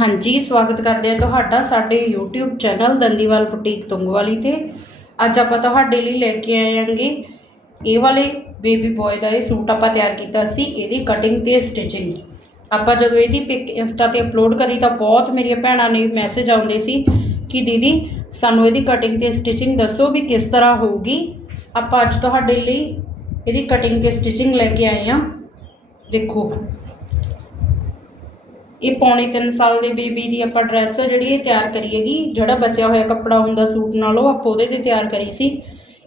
ਹਾਂਜੀ, ਸਵਾਗਤ ਕਰਦੇ ਹਾਂ ਤੁਹਾਡਾ ਸਾਡੇ YouTube channel Dandiwal boutique Tungwali ਤੇ। ਅੱਜ ਆਪਾਂ ਤੁਹਾਡੇ ਲਈ ਲੈ ਕੇ ਆਏ ਹਾਂਗੇ ਇਹ ਵਾਲੇ ਬੇਬੀ ਬॉय ਦਾ ਇਹ ਸੂਟ ਆਪਾਂ ਤਿਆਰ ਕੀਤਾ ਸੀ, ਇਹਦੀ ਕਟਿੰਗ ਤੇ ਸਟਿਚਿੰਗ ਆਪਾਂ ਜਦੋਂ ਇਹਦੀ ਪਿਕ ਇੰਸਟਾ ਤੇ ਅਪਲੋਡ ਕਰੀ ਤਾਂ ਬਹੁਤ ਮੇਰੀਆਂ ਭੈਣਾਂ ਨੇ ਮੈਸੇਜ ਆਉਂਦੇ ਸੀ ਕਿ ਦੀਦੀ, ਸਾਨੂੰ ਇਹਦੀ ਕਟਿੰਗ ਤੇ ਸਟਿਚਿੰਗ ਦੱਸੋ ਵੀ ਕਿਸ ਤਰ੍ਹਾਂ ਹੋਊਗੀ। ਆਪਾਂ ਅੱਜ ਤੁਹਾਡੇ ਲਈ ਇਹਦੀ ਕਟਿੰਗ ਤੇ ਸਟਿਚਿੰਗ ਲੈ ਕੇ ਆਏ ਹਾਂ। ਦੇਖੋ ਇਹ ਪੌਣੇ 3 ਸਾਲ ਦੇ ਬੇਬੀ ਦੀ ਆਪਾਂ ਡਰੈਸ ਜਿਹੜੀ ਇਹ ਤਿਆਰ ਕਰੀਏਗੀ ਜਿਹੜਾ ਬਚਿਆ ਹੋਇਆ ਕੱਪੜਾ ਹੁੰਦਾ ਸੂਟ ਨਾਲ, ਉਹ ਆਪਾਂ ਉਹਦੇ ਤੇ ਤਿਆਰ ਕਰੀ ਸੀ।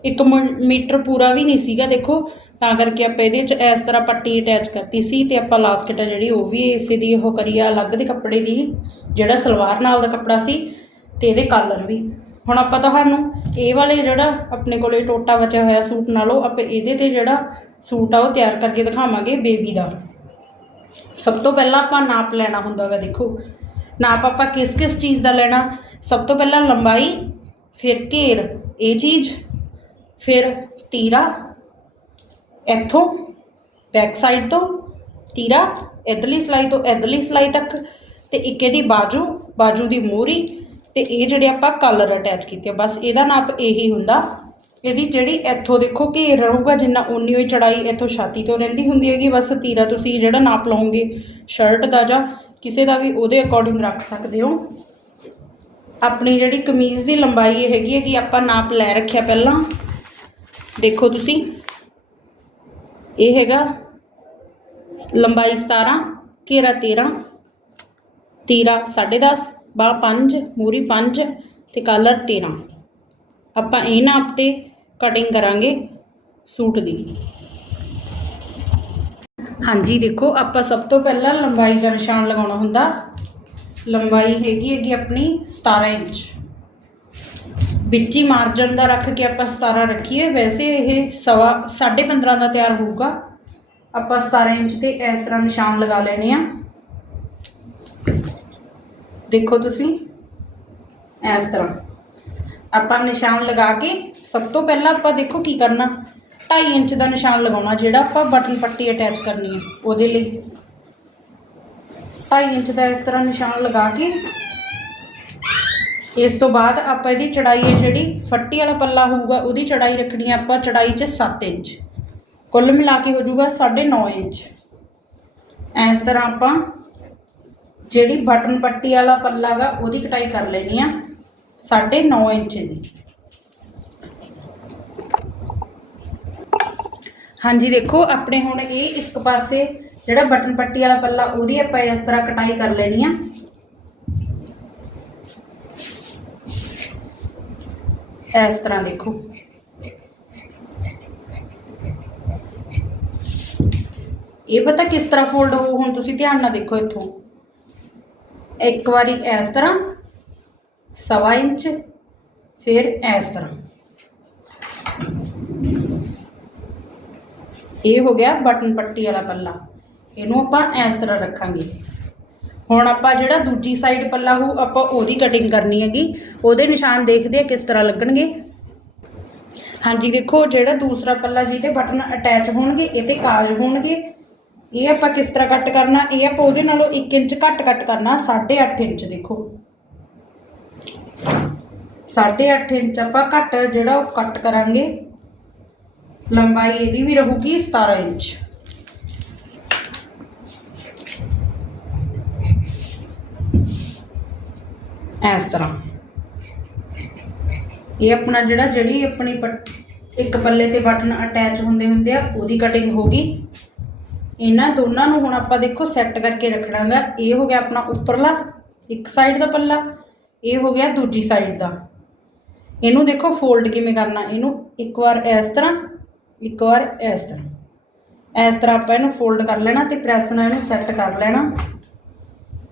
ਇੱਕ ਮ- ਮੀਟਰ ਪੂਰਾ ਵੀ ਨਹੀਂ ਸੀਗਾ, ਦੇਖੋ, ਤਾਂ ਕਰਕੇ ਆਪਾਂ ਇਹਦੇ 'ਚ ਇਸ ਤਰ੍ਹਾਂ ਪੱਟੀ ਅਟੈਚ ਕਰਤੀ ਸੀ ਤੇ ਆਪਾਂ ਲਾਸਕਟ ਆ ਜਿਹੜੀ ਉਹ ਵੀ ਇਸੇ ਦੀ ਉਹ ਕਰੀ ਆ, ਅਲੱਗ ਦੇ ਕੱਪੜੇ ਦੀ, ਜਿਹੜਾ ਸਲਵਾਰ ਨਾਲ ਦਾ ਕੱਪੜਾ ਸੀ ਤੇ ਇਹਦੇ ਕਲਰ ਵੀ। ਹੁਣ ਆਪਾਂ ਤੁਹਾਨੂੰ ਇਹ ਵਾਲੇ ਜਿਹੜਾ ਆਪਣੇ ਕੋਲੇ ਟੋਟਾ ਬਚਿਆ ਹੋਇਆ ਸੂਟ ਨਾਲੋਂ ਆਪਾਂ ਇਹਦੇ ਤੇ ਜਿਹੜਾ ਸੂਟ ਆ ਉਹ ਤਿਆਰ ਕਰਕੇ ਦਿਖਾਵਾਂਗੇ ਬੇਬੀ ਦਾ। ਸਭ ਤੋਂ ਪਹਿਲਾਂ ਆਪਾਂ ਨਾਪ ਲੈਣਾ ਹੁੰਦਾਗਾ ਦੇਖੋ। ਨਾਪ ਆਪਾਂ ਕਿਸ ਕਿਸ ਚੀਜ਼ ਦਾ ਲੈਣਾ? ਸਭ ਤੋਂ ਪਹਿਲਾਂ ਲੰਬਾਈ, ਫਿਰ ਘੇਰ, ਇਹ ਚੀਜ਼, ਫਿਰ ਤੀਰਾ, ਇੱਥੋਂ ਬੈਕ ਸਾਈਡ ਤੋਂ, ਤੀਰਾ, ਇਧਰਲੀ ਸਲਾਈ ਤੋਂ ਇਧਰਲੀ ਸਲਾਈ ਤੱਕ, ਤੇ ਇੱਕ ਇਹਦੀ ਬਾਜੂ ਬਾਜੂ ਦੀ ਮੋਹਰੀ, ਤੇ ਇਹ ਜਿਹੜੇ ਆਪਾਂ ਕਲਰ ਅਟੈਚ ਕੀਤੇ ਬਸ ਇਹਦਾ ਨਾਪ ਇਹੀ ਹੁੰਦਾ। ਇਹਦੀ ਜਿਹੜੀ ਇੱਥੋਂ ਦੇਖੋ ਘੇਰ ਰਹੂਗਾ ਜਿੰਨਾ ਉਨੀ ਹੋਈ ਚੜਾਈ, ਇੱਥੋਂ ਛਾਤੀ ਤੋਂ ਰਹਿੰਦੀ ਹੁੰਦੀ ਹੈਗੀ, ਬਸ ਤੀਰਾ ਤੁਸੀਂ ਜਿਹੜਾ ਨਾਪ ਲਓਗੇ ਸ਼ਰਟ ਦਾ ਜਾਂ ਕਿਸੇ ਦਾ ਵੀ, ਉਹਦੇ ਅਕੋਰਡਿੰਗ ਰੱਖ ਸਕਦੇ ਹੋ। ਆਪਣੀ ਜਿਹੜੀ ਕਮੀਜ਼ ਦੀ ਲੰਬਾਈ ਇਹ ਹੈਗੀ ਹੈ ਕਿ ਆਪਾਂ ਨਾਪ ਲੈ ਰੱਖਿਆ ਪਹਿਲਾਂ। ਦੇਖੋ ਤੁਸੀਂ। ਇਹ ਹੈਗਾ ਲੰਬਾਈ 17 ਘੇਰਾ 13 ਤੀਰਾ 10.5 ਬਾਹ 5 ਮੂਰੀ 5 ਤੇ ਕਲਰ 13 ਆਪਾਂ ਇਹ ਨਾਪ ਤੇ ਕਟਿੰਗ ਕਰਾਂਗੇ ਸੂਟ ਦੀ। ਹਾਂਜੀ, ਦੇਖੋ, ਆਪਾਂ ਸਭ ਤੋਂ ਪਹਿਲਾਂ ਲੰਬਾਈ ਦਾ ਨਿਸ਼ਾਨ ਲਗਾਉਣਾ ਹੁੰਦਾ। ਲੰਬਾਈ ਹੈਗੀ ਹੈਗੀ ਆਪਣੀ 17 ਇੰਚ। ਵਿੱਚ ਹੀ ਮਾਰਜਨ ਦਾ ਰੱਖ ਕੇ ਆਪਾਂ 17 ਰੱਖੀਏ। ਵੈਸੇ ਇਹ ਸਵਾ 15.5 ਦਾ ਤਿਆਰ ਹੋਊਗਾ। ਆਪਾਂ 17 ਇੰਚ ਤੇ ਇਸ ਤਰ੍ਹਾਂ ਨਿਸ਼ਾਨ ਲਗਾ ਲੈਣੇ ਆ। ਦੇਖੋ ਤੁਸੀਂ, ਇਸ ਤਰ੍ਹਾਂ। ਆਪਾਂ ਨਿਸ਼ਾਨ ਲਗਾ ਕੇ ਸਭ ਤੋਂ ਪਹਿਲਾਂ ਆਪਾਂ ਦੇਖੋ ਕੀ ਕਰਨਾ। 2.5 ਇੰਚ ਦਾ ਨਿਸ਼ਾਨ ਲਗਾਉਣਾ, ਜਿਹੜਾ ਆਪਾਂ ਬਟਨ ਪੱਟੀ ਅਟੈਚ ਕਰਨੀ ਹੈ ਉਹਦੇ ਲਈ। 2.5 ਇੰਚ ਦਾ ਇਸ ਤਰ੍ਹਾਂ ਨਿਸ਼ਾਨ ਲਗਾ ਕੇ ਇਸ ਤੋਂ ਬਾਅਦ ਆਪਾਂ ਇਹਦੀ ਚੜਾਈ ਹੈ ਜਿਹੜੀ, ਫੱਟੀ ਵਾਲਾ ਪੱਲਾ ਹੋਊਗਾ, ਉਹਦੀ ਚੜਾਈ ਰੱਖਣੀ ਹੈ ਆਪਾਂ ਚੜਾਈ 'ਚ 7 ਇੰਚ। ਕੁੱਲ ਮਿਲਾ ਕੇ ਹੋ ਜਾਊਗਾ 9.5 ਇੰਚ। ਇਸ ਤਰ੍ਹਾਂ ਆਪਾਂ ਜਿਹੜੀ ਬਟਨ ਪੱਟੀ ਵਾਲਾ ਪੱਲਾ ਗਾ, ਉਹਦੀ ਕਟਾਈ ਕਰ ਲੈਣੀ ਆ। 9.5 ਇੰਚ ਦੀ ਹਾਂਜੀ, ਦੇਖੋ, ਆਪਣੇ ਹੁਣ ਇਹ ਇੱਕ ਪਾਸੇ ਜਿਹੜਾ ਬਟਨ ਪੱਟੀ ਵਾਲਾ ਪੱਲਾ, ਉਹਦੀ ਆਪਾਂ ਇਸ ਤਰ੍ਹਾਂ ਕਟਾਈ ਕਰ ਲੈਣੀ ਆ। ਇਸ ਤਰ੍ਹਾਂ ਦੇਖੋ। ਇਹ ਪਤਾ ਕਿਸ ਤਰ੍ਹਾਂ ਫੋਲਡ ਹੋ ਹੁਣ ਤੁਸੀਂ ਧਿਆਨ ਨਾਲ ਦੇਖੋ ਇੱਥੋਂ। ਇੱਕ ਵਾਰੀ ਇਸ ਤਰ੍ਹਾਂ ਸਵਾ ਇੰਚ, ਫਿਰ ਇਸ ਤਰ੍ਹਾਂ। ਇਹ ਹੋ ਗਿਆ ਬਟਨ ਪੱਟੀ ਵਾਲਾ ਪੱਲਾ। ਇਹਨੂੰ ਆਪਾਂ ਇਸ ਤਰ੍ਹਾਂ ਰੱਖਾਂਗੇ। ਹੁਣ ਆਪਾਂ ਜਿਹੜਾ ਦੂਜੀ ਸਾਈਡ ਪੱਲਾ ਹੋਊ, ਆਪਾਂ ਉਹਦੀ ਕਟਿੰਗ ਕਰਨੀ ਹੈਗੀ। ਉਹਦੇ ਨਿਸ਼ਾਨ ਦੇਖਦੇ ਆ ਕਿਸ ਤਰ੍ਹਾਂ ਲੱਗਣਗੇ। ਹਾਂਜੀ, ਦੇਖੋ, ਜਿਹੜਾ ਦੂਸਰਾ ਪੱਲਾ ਜਿਹਦੇ ਬਟਨ ਅਟੈਚ ਹੋਣਗੇ ਇਹਦੇ ਕਾਜ ਹੋਣਗੇ। ਇਹ ਆਪਾਂ ਕਿਸ ਤਰ੍ਹਾਂ ਕੱਟ ਕਰਨਾ? ਇਹ ਆਪਾਂ ਉਹਦੇ ਨਾਲੋਂ 1 ਇੰਚ ਘੱਟ ਕੱਟ ਕਰਨਾ 8.5 ਇੰਚ, ਦੇਖੋ। 8.5 ਇੰਚ ਆਪਾਂ ਘੱਟ ਜਿਹੜਾ ਉਹ ਕੱਟ ਕਰਾਂਗੇ ਲੰਬਾਈ ਇਹਦੀ ਵੀ ਰਹੂਗੀ 17 ਇੰਚ ਇਸ ਤਰ੍ਹਾਂ ਇਹ ਆਪਣਾ ਜਿਹੜਾ ਜਿਹੜੀ ਆਪਣੀ ਪੱਟ- ਇੱਕ ਪੱਲੇ ਤੇ ਬਟਨ ਅਟੈਚ ਹੁੰਦੇ ਹੁੰਦੇ ਆ ਉਹਦੀ ਕਟਿੰਗ ਹੋ ਗਈ ਇਹਨਾਂ ਦੋਨਾਂ ਨੂੰ ਹੁਣ ਆਪਾਂ ਦੇਖੋ ਸੈੱਟ ਕਰਕੇ ਰੱਖਣਾਗਾ ਇਹ ਹੋ ਗਿਆ ਆਪਣਾ ਉੱਪਰਲਾ ਇੱਕ ਸਾਈਡ ਦਾ ਪੱਲਾ ਇਹ ਹੋ ਗਿਆ ਦੂਜੀ ਸਾਈਡ ਦਾ। ਇਹਨੂੰ ਦੇਖੋ ਫੋਲਡ ਕਿਵੇਂ ਕਰਨਾ, ਇਹਨੂੰ ਇੱਕ ਵਾਰ ਇਸ ਤਰ੍ਹਾਂ, ਇੱਕ ਵਾਰ ਇਸ ਤਰ੍ਹਾਂ। ਇਸ ਤਰ੍ਹਾਂ ਆਪਾਂ ਇਹਨੂੰ ਫੋਲਡ ਕਰ ਲੈਣਾ ਤੇ ਪ੍ਰੈਸ ਨਾਲ ਇਹਨੂੰ ਸੈੱਟ ਕਰ ਲੈਣਾ।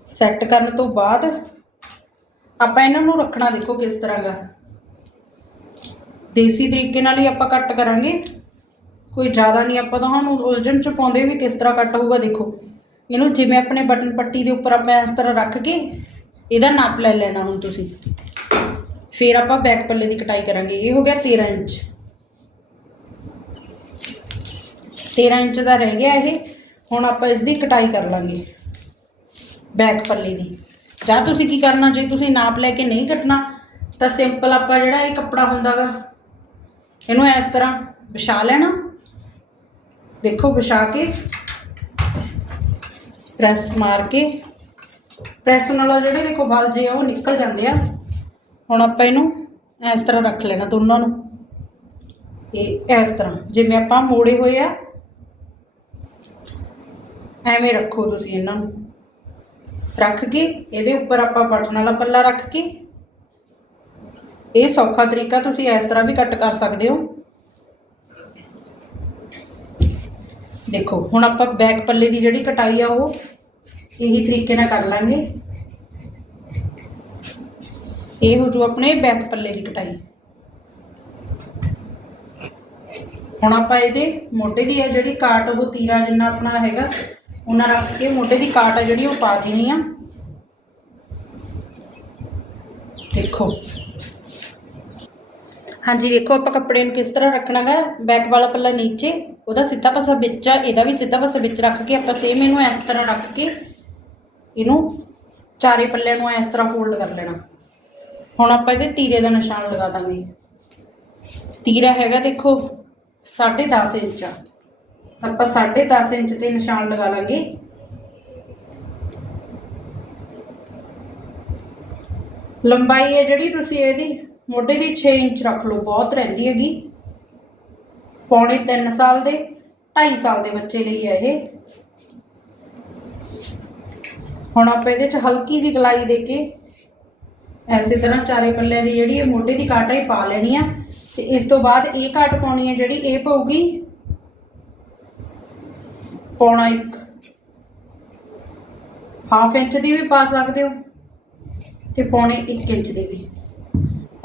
ਸੈੱਟ ਕਰਨ ਤੋਂ ਬਾਅਦ ਆਪਾਂ ਇਹਨਾਂ ਨੂੰ ਰੱਖਣਾ ਦੇਖੋ ਕਿਸ ਤਰ੍ਹਾਂ ਦਾ ਦੇਸੀ ਤਰੀਕੇ ਨਾਲ ਹੀ ਆਪਾਂ ਕੱਟ ਕਰਾਂਗੇ। ਕੋਈ ਜ਼ਿਆਦਾ ਨਹੀਂ, ਆਪਾਂ ਤੁਹਾਨੂੰ ਉਲਝਣ ਚ ਪਾਉਂਦੇ ਵੀ ਕਿਸ ਤਰ੍ਹਾਂ ਕੱਟ ਹੋਊਗਾ ਦੇਖੋ। ਇਹਨੂੰ ਜਿਵੇਂ ਆਪਣੇ ਬਟਨ ਪੱਟੀ ਦੇ ਉੱਪਰ ਆਪਾਂ ਇਸ ਤਰ੍ਹਾਂ ਰੱਖ ਕੇ ਇਹਦਾ ਨਾਪ ਲੈ ਲੈਣਾ ਹੁਣ ਤੁਸੀਂ। ਫਿਰ ਆਪਾਂ ਬੈਕ ਪੱਲੇ ਦੀ ਕਟਾਈ ਕਰਾਂਗੇ। ਇਹ ਹੋ ਗਿਆ 13 ਇੰਚ। 13 ਇੰਚ ਦਾ ਰਹਿ ਗਿਆ ਇਹ। ਹੁਣ ਆਪਾਂ ਇਸ ਦੀ ਕਟਾਈ ਕਰ ਲਾਂਗੇ। ਬੈਕ ਪੱਲੇ ਦੀ। ਜਾਂ ਤੁਸੀਂ ਕੀ ਕਰਨਾ, ਜੇ ਤੁਸੀਂ ਨਾਪ ਲੈ ਕੇ ਨਹੀਂ ਕੱਟਣਾ, ਤਾਂ ਸਿੰਪਲ ਆਪਾਂ ਜਿਹੜਾ ਇਹ ਕੱਪੜਾ ਹੁੰਦਾਗਾ, ਇਹਨੂੰ ਇਸ ਤਰ੍ਹਾਂ ਵਿਛਾ ਲੈਣਾ। ਦੇਖੋ, ਵਿਛਾ ਕੇ ਪ੍ਰੈਸ ਮਾਰ ਕੇ ਪ੍ਰੈਸ ਨਾਲ ਜਿਹੜੇ ਦੇਖੋ ਗਲ ਜੇ ਆ, ਉਹ ਨਿਕਲ ਜਾਂਦੇ ਆ। ਹੁਣ ਆਪਾਂ ਇਹਨੂੰ ਇਸ ਤਰ੍ਹਾਂ ਰੱਖ ਲੈਣਾ ਦੋਨਾਂ ਨੂੰ। ਇਹ ਇਸ ਤਰ੍ਹਾਂ ਜਿਵੇਂ ਆਪਾਂ ਮੋੜੇ ਹੋਏ ਆ, ਐਵੇਂ ਰੱਖੋ ਤੁਸੀਂ ਇਹਨਾਂ ਨੂੰ। ਰੱਖ ਕੇ ਇਹਦੇ ਉੱਪਰ ਆਪਾਂ ਬਟਨ ਵਾਲਾ ਪੱਲਾ ਰੱਖ ਕੇ, ਇਹ ਸੌਖਾ ਤਰੀਕਾ ਤੁਸੀਂ ਇਸ ਤਰ੍ਹਾਂ ਵੀ ਕੱਟ ਕਰ ਸਕਦੇ ਹੋ। ਦੇਖੋ, ਹੁਣ ਆਪਾਂ ਬੈਕ ਪੱਲੇ ਦੀ ਜਿਹੜੀ ਕਟਾਈ ਆ ਉਹ ਇਹੀ ਤਰੀਕੇ ਨਾਲ ਕਰ ਲਾਂਗੇ। ਇਹ ਹੋ ਜੂ ਆਪਣੇ ਬੈਕ ਪੱਲੇ ਦੀ ਕਟਾਈ। ਹੁਣ ਆਪਾਂ ਇਹਦੇ ਮੋਢੇ ਦੀ ਆ ਜਿਹੜੀ ਕਾਟ, ਉਹ ਤੀਰਾ ਜਿੰਨਾ ਆਪਣਾ ਹੈਗਾ, ਉਹਨਾਂ ਰੱਖ ਕੇ ਮੋਢੇ ਦੀ ਕਾਟ ਆ ਜਿਹੜੀ ਉਹ ਪਾ ਦੇਣੀ ਆ। ਦੇਖੋ। ਹਾਂਜੀ, ਦੇਖੋ ਆਪਾਂ ਕੱਪੜੇ ਨੂੰ ਕਿਸ ਤਰ੍ਹਾਂ ਰੱਖਣਾਗਾ? ਬੈਕ ਵਾਲਾ ਪੱਲਾ ਨੀਚੇ, ਉਹਦਾ ਸਿੱਧਾ ਪਾਸਾ ਵਿੱਚ ਆ, ਇਹਦਾ ਵੀ ਸਿੱਧਾ ਪਾਸਾ ਵਿੱਚ ਰੱਖ ਕੇ ਆਪਾਂ ਸੇਮ ਇਹਨੂੰ ਇਸ ਤਰ੍ਹਾਂ ਰੱਖ ਕੇ ਇਹਨੂੰ ਚਾਰੇ ਪੱਲਿਆਂ ਨੂੰ ਇਸ ਤਰ੍ਹਾਂ ਫੋਲਡ ਕਰ ਲੈਣਾ। ਹੁਣ ਆਪਾਂ ਇਹਦੇ ਤੀਰੇ ਦਾ ਨਿਸ਼ਾਨ ਲਗਾ ਦਾਂਗੇ। ਤੀਰਾ ਹੈਗਾ ਦੇਖੋ 10.5 ਇੰਚ ਆ। ਤਾਂ ਆਪਾਂ 10.5 ਇੰਚ ਤੇ ਨਿਸ਼ਾਨ ਲਗਾ ਲਾਂਗੇ। ਲੰਬਾਈ ਹੈ ਜਿਹੜੀ ਤੁਸੀਂ ਇਹਦੀ, ਮੋਢੇ ਦੀ 6 ਇੰਚ ਰੱਖ ਲਓ, ਬਹੁਤ ਰਹਿੰਦੀ ਹੈਗੀ। ਪੌਣੇ 3 ਸਾਲ ਦੇ 2.5 ਸਾਲ ਦੇ ਬੱਚੇ ਲਈ ਹੈ ਇਹ। ਹੁਣ ਆਪਾਂ ਇਹਦੇ 'ਚ ਹਲਕੀ ਜਿਹੀ ਗਲਾਈ ਦੇ ਕੇ ਐਸੇ ਤਰ੍ਹਾਂ ਚਾਰੇ ਪੱਲਿਆਂ ਦੀ ਜਿਹੜੀ ਇਹ ਮੋਢੇ ਦੀ ਕਾਟਾ ਹੀ ਪਾ ਲੈਣੀ ਆ। ਤੇ ਇਸ ਤੋਂ ਬਾਅਦ ਇਹ ਕਾਟ ਪਾਉਣੀ ਹੈ ਜਿਹੜੀ ਇਹ ਪਊਗੀ। ਪੌਣਾ ਇੱਕ। ਹਾਫ ਇੰਚ ਦੀ ਵੀ ਪਾ ਸਕਦੇ ਹੋ ਤੇ ਪੌਣੇ 1 ਇੰਚ ਦੀ ਵੀ।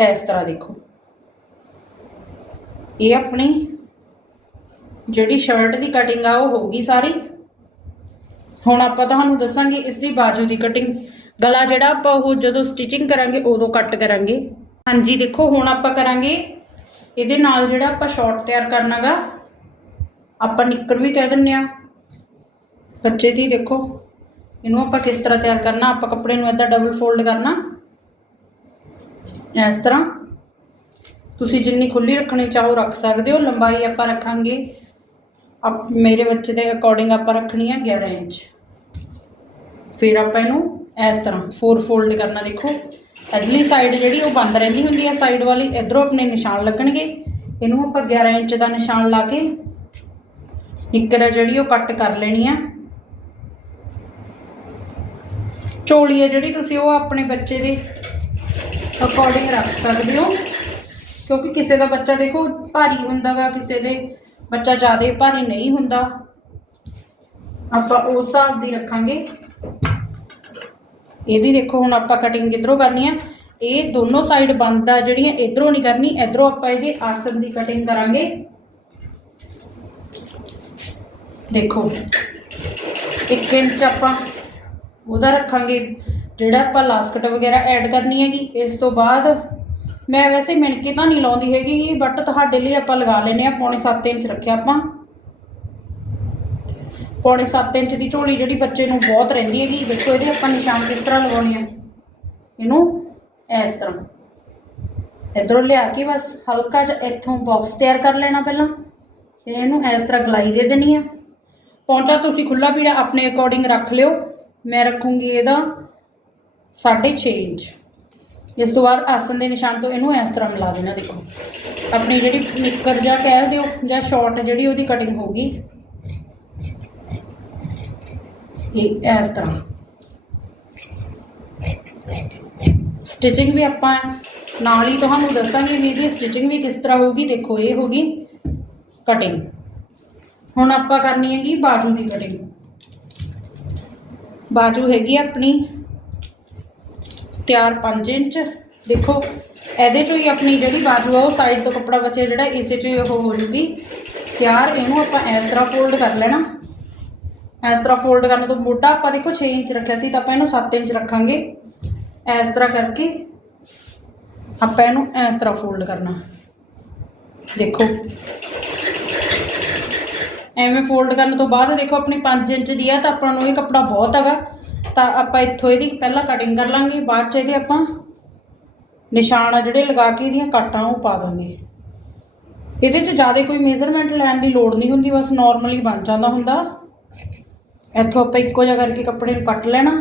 ਇਸ ਤਰ੍ਹਾਂ ਦੇਖੋ। ਇਹ ਆਪਣੀ ਜਿਹੜੀ ਸ਼ਰਟ ਦੀ ਕਟਿੰਗ ਆ, ਉਹ ਹੋਊਗੀ ਸਾਰੀ। ਹੁਣ ਆਪਾਂ ਤੁਹਾਨੂੰ ਦੱਸਾਂਗੇ ਇਸ ਦੀ ਬਾਜੂ ਦੀ ਕਟਿੰਗ ਗਲਾ ਜਿਹੜਾ ਆਪਾਂ ਉਹ ਜਦੋਂ ਸਟਿਚਿੰਗ ਕਰਾਂਗੇ, ਉਦੋਂ ਕੱਟ ਕਰਾਂਗੇ। ਹਾਂਜੀ, ਦੇਖੋ, ਹੁਣ ਆਪਾਂ ਕਰਾਂਗੇ। ਇਹਦੇ ਨਾਲ ਜਿਹੜਾ ਆਪਾਂ ਸ਼ਾਰਟ ਤਿਆਰ ਕਰਨਾਗਾ, ਆਪਾਂ ਨਿੱਕਰ ਵੀ ਕਹਿ ਦਿੰਨੇ ਆ। ਬੱਚੇ ਦੀ ਦੇਖੋ, ਇਹਨੂੰ ਆਪਾਂ ਕਿਸ ਤਰ੍ਹਾਂ ਤਿਆਰ ਕਰਨਾ, ਆਪਾਂ ਕੱਪੜੇ ਨੂੰ ਇਦਾਂ ਡਬਲ ਫੋਲਡ ਕਰਨਾ। ਇਸ ਤਰ੍ਹਾਂ। ਤੁਸੀਂ ਜਿੰਨੀ ਖੁੱਲੀ ਰੱਖਣੀ ਚਾਹੋ ਰੱਖ ਸਕਦੇ ਹੋ, ਲੰਬਾਈ ਆਪਾਂ ਰੱਖਾਂਗੇ। ਆਪ, ਮੇਰੇ ਬੱਚੇ ਦੇ ਅਕੋਰਡਿੰਗ ਆਪਾਂ ਰੱਖਣੀ ਹੈ 11 ਇੰਚ। ਫਿਰ ਆਪਾਂ ਇਹਨੂੰ ਇਸ ਤਰ੍ਹਾਂ ਫੋਰ ਫੋਲਡ ਕਰਨਾ ਦੇਖੋ। ਅਗਲੀ ਸਾਈਡ ਜਿਹੜੀ ਉਹ ਬੰਦ ਰਹਿੰਦੀ ਹੁੰਦੀ ਹੈ ਸਾਈਡ ਵਾਲੀ, ਇਧਰੋਂ ਆਪਣੇ ਨਿਸ਼ਾਨ ਲੱਗਣਗੇ। ਇਹਨੂੰ ਆਪਾਂ 11 ਇੰਚ ਦਾ ਨਿਸ਼ਾਨ ਲਾ ਕੇ ਨਿੱਕਰ ਹੈ ਜਿਹੜੀ ਉਹ ਕੱਟ ਕਰ ਲੈਣੀ ਆ। ਚੋਲੀ ਹੈ ਜਿਹੜੀ ਤੁਸੀਂ ਉਹ ਆਪਣੇ ਬੱਚੇ ਦੇ ਅਕੋਰਡਿੰਗ ਰੱਖ ਸਕਦੇ ਹੋ। ਕਿਉਂਕਿ ਕਿਸੇ ਦਾ ਬੱਚਾ ਦੇਖੋ ਭਾਰੀ ਹੁੰਦਾ ਵਾ ਕਿਸੇ ਦੇ ਬੱਚਾ ਜ਼ਿਆਦਾ ਭਾਰੀ ਨਹੀਂ ਹੁੰਦਾ। ਆਪਾਂ ਉਸ ਹਿਸਾਬ ਦੀ ਰੱਖਾਂਗੇ। ਇਹਦੀ ਦੇਖੋ ਹੁਣ ਆਪਾਂ ਕਟਿੰਗ ਕਿੱਧਰੋਂ ਕਰਨੀ ਆ? ਇਹ ਦੋਨੋਂ ਸਾਈਡ ਬੰਦ ਆ ਜਿਹੜੀਆਂ ਇਧਰੋਂ ਨਹੀਂ ਕਰਨੀ, ਇਧਰੋਂ ਆਪਾਂ ਇਹਦੇ ਆਸਨ ਦੀ ਕਟਿੰਗ ਕਰਾਂਗੇ। ਦੇਖੋ 1 ਇੰਚ ਆਪਾਂ ਉਹਦਾ ਰੱਖਾਂਗੇ, ਜਿਹੜਾ ਆਪਾਂ ਲਾਸਕਟ ਵਗੈਰਾ ਐਡ ਕਰਨੀ ਹੈਗੀ, ਇਸ ਤੋਂ ਬਾਅਦ ਮੈਂ ਵੈਸੇ ਮਿਣ ਕੇ ਤਾਂ ਨਹੀਂ ਲਾਉਂਦੀ ਹੈਗੀ ਬਟ ਤੁਹਾਡੇ ਲਈ ਆਪਾਂ ਲਗਾ ਲੈਨੇ ਆ ਪੌਣੇ 7 ਇੰਚ ਰੱਖਿਆ ਆਪਾਂ। ਪੌਣੇ 7 ਇੰਚ ਦੀ ਝੋਲੀ ਜਿਹੜੀ ਬੱਚੇ ਨੂੰ ਬਹੁਤ ਰਹਿੰਦੀ ਹੈਗੀ, ਦੇਖੋ ਇਹਦੇ ਆਪਾਂ ਨਿਸ਼ਾਨ ਕਿਸ ਤਰ੍ਹਾਂ ਲਗਾਉਣੇ ਆ। ਇਹਨੂੰ ਇਸ ਤਰ੍ਹਾਂ। ਇਧਰੋਂ ਲਿਆ ਕੇ ਬਸ ਹਲਕਾ ਜਿਹਾ ਇੱਥੋਂ ਬਾਕਸ ਤਿਆਰ ਕਰ ਲੈਣਾ ਪਹਿਲਾਂ ਫਿਰ ਇਹਨੂੰ ਇਸ ਤਰ੍ਹਾਂ ਗਲਾਈ ਦੇ ਦੇਣੀ ਆ। ਪੌਂਚਾ ਤੁਸੀਂ ਖੁੱਲਾ ਪੀੜਾ ਆਪਣੇ ਅਕੋਰਡਿੰਗ ਰੱਖ ਲਿਓ, ਮੈਂ ਰੱਖੂੰਗੀ ਇਹਦਾ 6.5 ਇੰਚ। ਇਸ ਤੋਂ ਬਾਅਦ ਆਸਨ ਦੇ ਨਿਸ਼ਾਨ ਤੋਂ ਇਹਨੂੰ ਇਸ ਤਰ੍ਹਾਂ ਮਿਲਾ ਦੇਣਾ, ਦੇਖੋ। ਆਪਣੀ ਜਿਹੜੀ ਨਿੱਕਰ ਜਾਂ ਕਹਿ ਦਿਓ ਜਾਂ ਸ਼ਾਰਟ ਜਿਹੜੀ ਉਹਦੀ ਕਟਿੰਗ ਹੋਊਗੀ ਇਹ, ਇਸ ਤਰ੍ਹਾਂ। ਸਟਿਚਿੰਗ ਵੀ ਆਪਾਂ ਨਾਲ ਹੀ ਤੁਹਾਨੂੰ ਦੱਸਾਂਗੇ ਵੀ ਇਹਦੀ ਸਟਿਚਿੰਗ ਵੀ ਕਿਸ ਤਰ੍ਹਾਂ ਹੋਊਗੀ, ਦੇਖੋ, ਇਹ ਹੋਗੀ ਕਟਿੰਗ ਹੁਣ ਆਪਾਂ ਕਰਨੀ ਹੈਗੀ ਬਾਜੂ ਦੀ ਕਟਿੰਗ ਬਾਜੂ ਹੈਗੀ ਆਪਣੀ ਤਿਆਰ 5 ਇੰਚ। ਦੇਖੋ, ਇਹਦੇ ਚੋਂ ਹੀ ਆਪਣੀ ਜਿਹੜੀ ਬਾਜੂ ਆ, ਉਹ ਸਾਈਡ ਤੋਂ ਕੱਪੜਾ ਬਚਿਆ ਜਿਹੜਾ, ਇਸੇ ਚੋਂ ਹੀ ਉਹ ਹੋ ਜੂਗੀ। ਤਿਆਰ ਇਹਨੂੰ ਆਪਾਂ ਇਸ ਤਰ੍ਹਾਂ ਫੋਲਡ ਕਰ ਲੈਣਾ। ਇਸ ਤਰ੍ਹਾਂ ਫੋਲਡ ਕਰਨ ਤੋਂ ਮੋਢਾ ਆਪਾਂ ਦੇਖੋ 6 ਇੰਚ ਰੱਖਿਆ ਸੀ ਤਾਂ ਆਪਾਂ ਇਹਨੂੰ 7 ਇੰਚ ਰੱਖਾਂਗੇ। ਇਸ ਤਰ੍ਹਾਂ ਕਰਕੇ ਆਪਾਂ ਇਹਨੂੰ ਇਸ ਤਰ੍ਹਾਂ ਫੋਲਡ ਕਰਨਾ। ਦੇਖੋ। ਐਵੇਂ ਫੋਲਡ ਕਰਨ ਤੋਂ ਬਾਅਦ ਦੇਖੋ ਆਪਣੀ 5 ਇੰਚ ਦੀ ਆ ਤਾਂ ਆਪਾਂ ਨੂੰ ਇਹ ਕੱਪੜਾ ਬਹੁਤ ਹੈਗਾ। ਤਾਂ ਆਪਾਂ ਇੱਥੋਂ ਇਹਦੀ ਪਹਿਲਾਂ ਕਟਿੰਗ ਕਰ ਲਾਂਗੇ, ਬਾਅਦ ਚ ਇਹਦੇ ਆਪਾਂ ਨਿਸ਼ਾਨ ਆ ਜਿਹੜੇ ਲਗਾ ਕੇ ਇਹਦੀਆਂ ਕਾਟਾਂ ਉਹ ਪਾ ਦਾਂਗੇ। ਇਹਦੇ 'ਚ ਜ਼ਿਆਦਾ ਕੋਈ ਮੇਜ਼ਰਮੈਂਟ ਲੈਣ ਦੀ ਲੋੜ ਨਹੀਂ ਹੁੰਦੀ, ਬਸ ਨਾਰਮਲੀ ਬਣ ਜਾਂਦਾ ਹੁੰਦਾ। ਇੱਥੋਂ ਆਪਾਂ ਇੱਕੋ ਜਿਹਾ ਕਰਕੇ ਕੱਪੜੇ ਨੂੰ ਕੱਟ ਲੈਣਾ।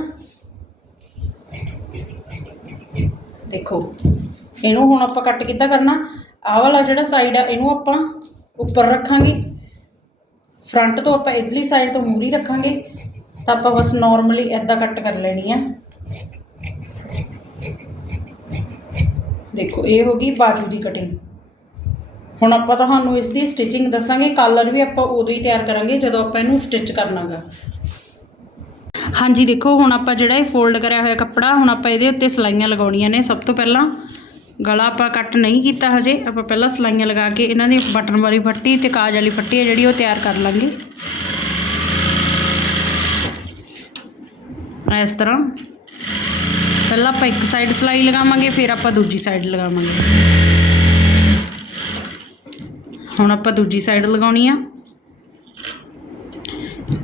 ਦੇਖੋ, ਇਹਨੂੰ ਹੁਣ ਆਪਾਂ ਕੱਟ ਕਿੱਦਾਂ ਕਰਨਾ? ਆਹ ਵਾਲਾ ਜਿਹੜਾ ਸਾਈਡ ਆ, ਇਹਨੂੰ ਆਪਾਂ ਉੱਪਰ ਰੱਖਾਂਗੇ। ਫਰੰਟ ਤੋਂ ਆਪਾਂ ਇਧਰਲੀ ਸਾਈਡ ਤੋਂ ਮੂਰੀ ਰੱਖਾਂਗੇ। ਤਾਂ ਆਪਾਂ ਬਸ ਨਾਰਮਲੀ ਐਦਾਂ ਕੱਟ ਕਰ ਲੈਣੀ ਆ। ਦੇਖੋ, ਇਹ ਹੋ ਗਈ ਬਾਜੂ ਦੀ ਕਟਿੰਗ ਹੁਣ ਆਪਾਂ ਤੁਹਾਨੂੰ ਇਸ ਦੀ ਸਟਿਚਿੰਗ ਦੱਸਾਂਗੇ। ਕਾਲਰ ਵੀ ਆਪਾਂ ਉਦੋਂ ਹੀ ਤਿਆਰ ਕਰਾਂਗੇ ਜਦੋਂ ਆਪਾਂ ਇਹਨੂੰ ਸਟਿਚ ਕਰਨਾਗਾ। ਹਾਂਜੀ, ਦੇਖੋ, ਹੁਣ ਆਪਾਂ ਜਿਹੜਾ ਇਹ ਫੋਲਡ ਕਰਿਆ ਹੋਇਆ ਕੱਪੜਾ, ਹੁਣ ਆਪਾਂ ਇਹਦੇ ਉੱਤੇ ਸਲਾਈਆਂ ਲਗਾਉਣੀਆਂ ਨੇ। ਸਭ ਤੋਂ ਪਹਿਲਾਂ ਗਲਾ ਆਪਾਂ ਕੱਟ ਨਹੀਂ ਕੀਤਾ ਹਜੇ। ਆਪਾਂ ਪਹਿਲਾਂ ਸਲਾਈਆਂ ਲਗਾ ਕੇ ਇਹਨਾਂ ਦੀ ਬਟਨ ਵਾਲੀ ਫੱਟੀ ਤੇ ਕਾਜ ਵਾਲੀ ਫੱਟੀ ਹੈ ਜਿਹੜੀ, ਉਹ ਤਿਆਰ ਕਰ ਲਾਂਗੇ। ਇਸ ਤਰ੍ਹਾਂ। ਪਹਿਲਾਂ ਆਪਾਂ ਇੱਕ ਸਾਈਡ ਸਲਾਈ ਲਗਾਵਾਂਗੇ, ਫਿਰ ਆਪਾਂ ਦੂਜੀ ਸਾਈਡ ਲਗਾਵਾਂਗੇ। ਹੁਣ ਆਪਾਂ ਦੂਜੀ ਸਾਈਡ ਲਗਾਉਣੀ ਆ।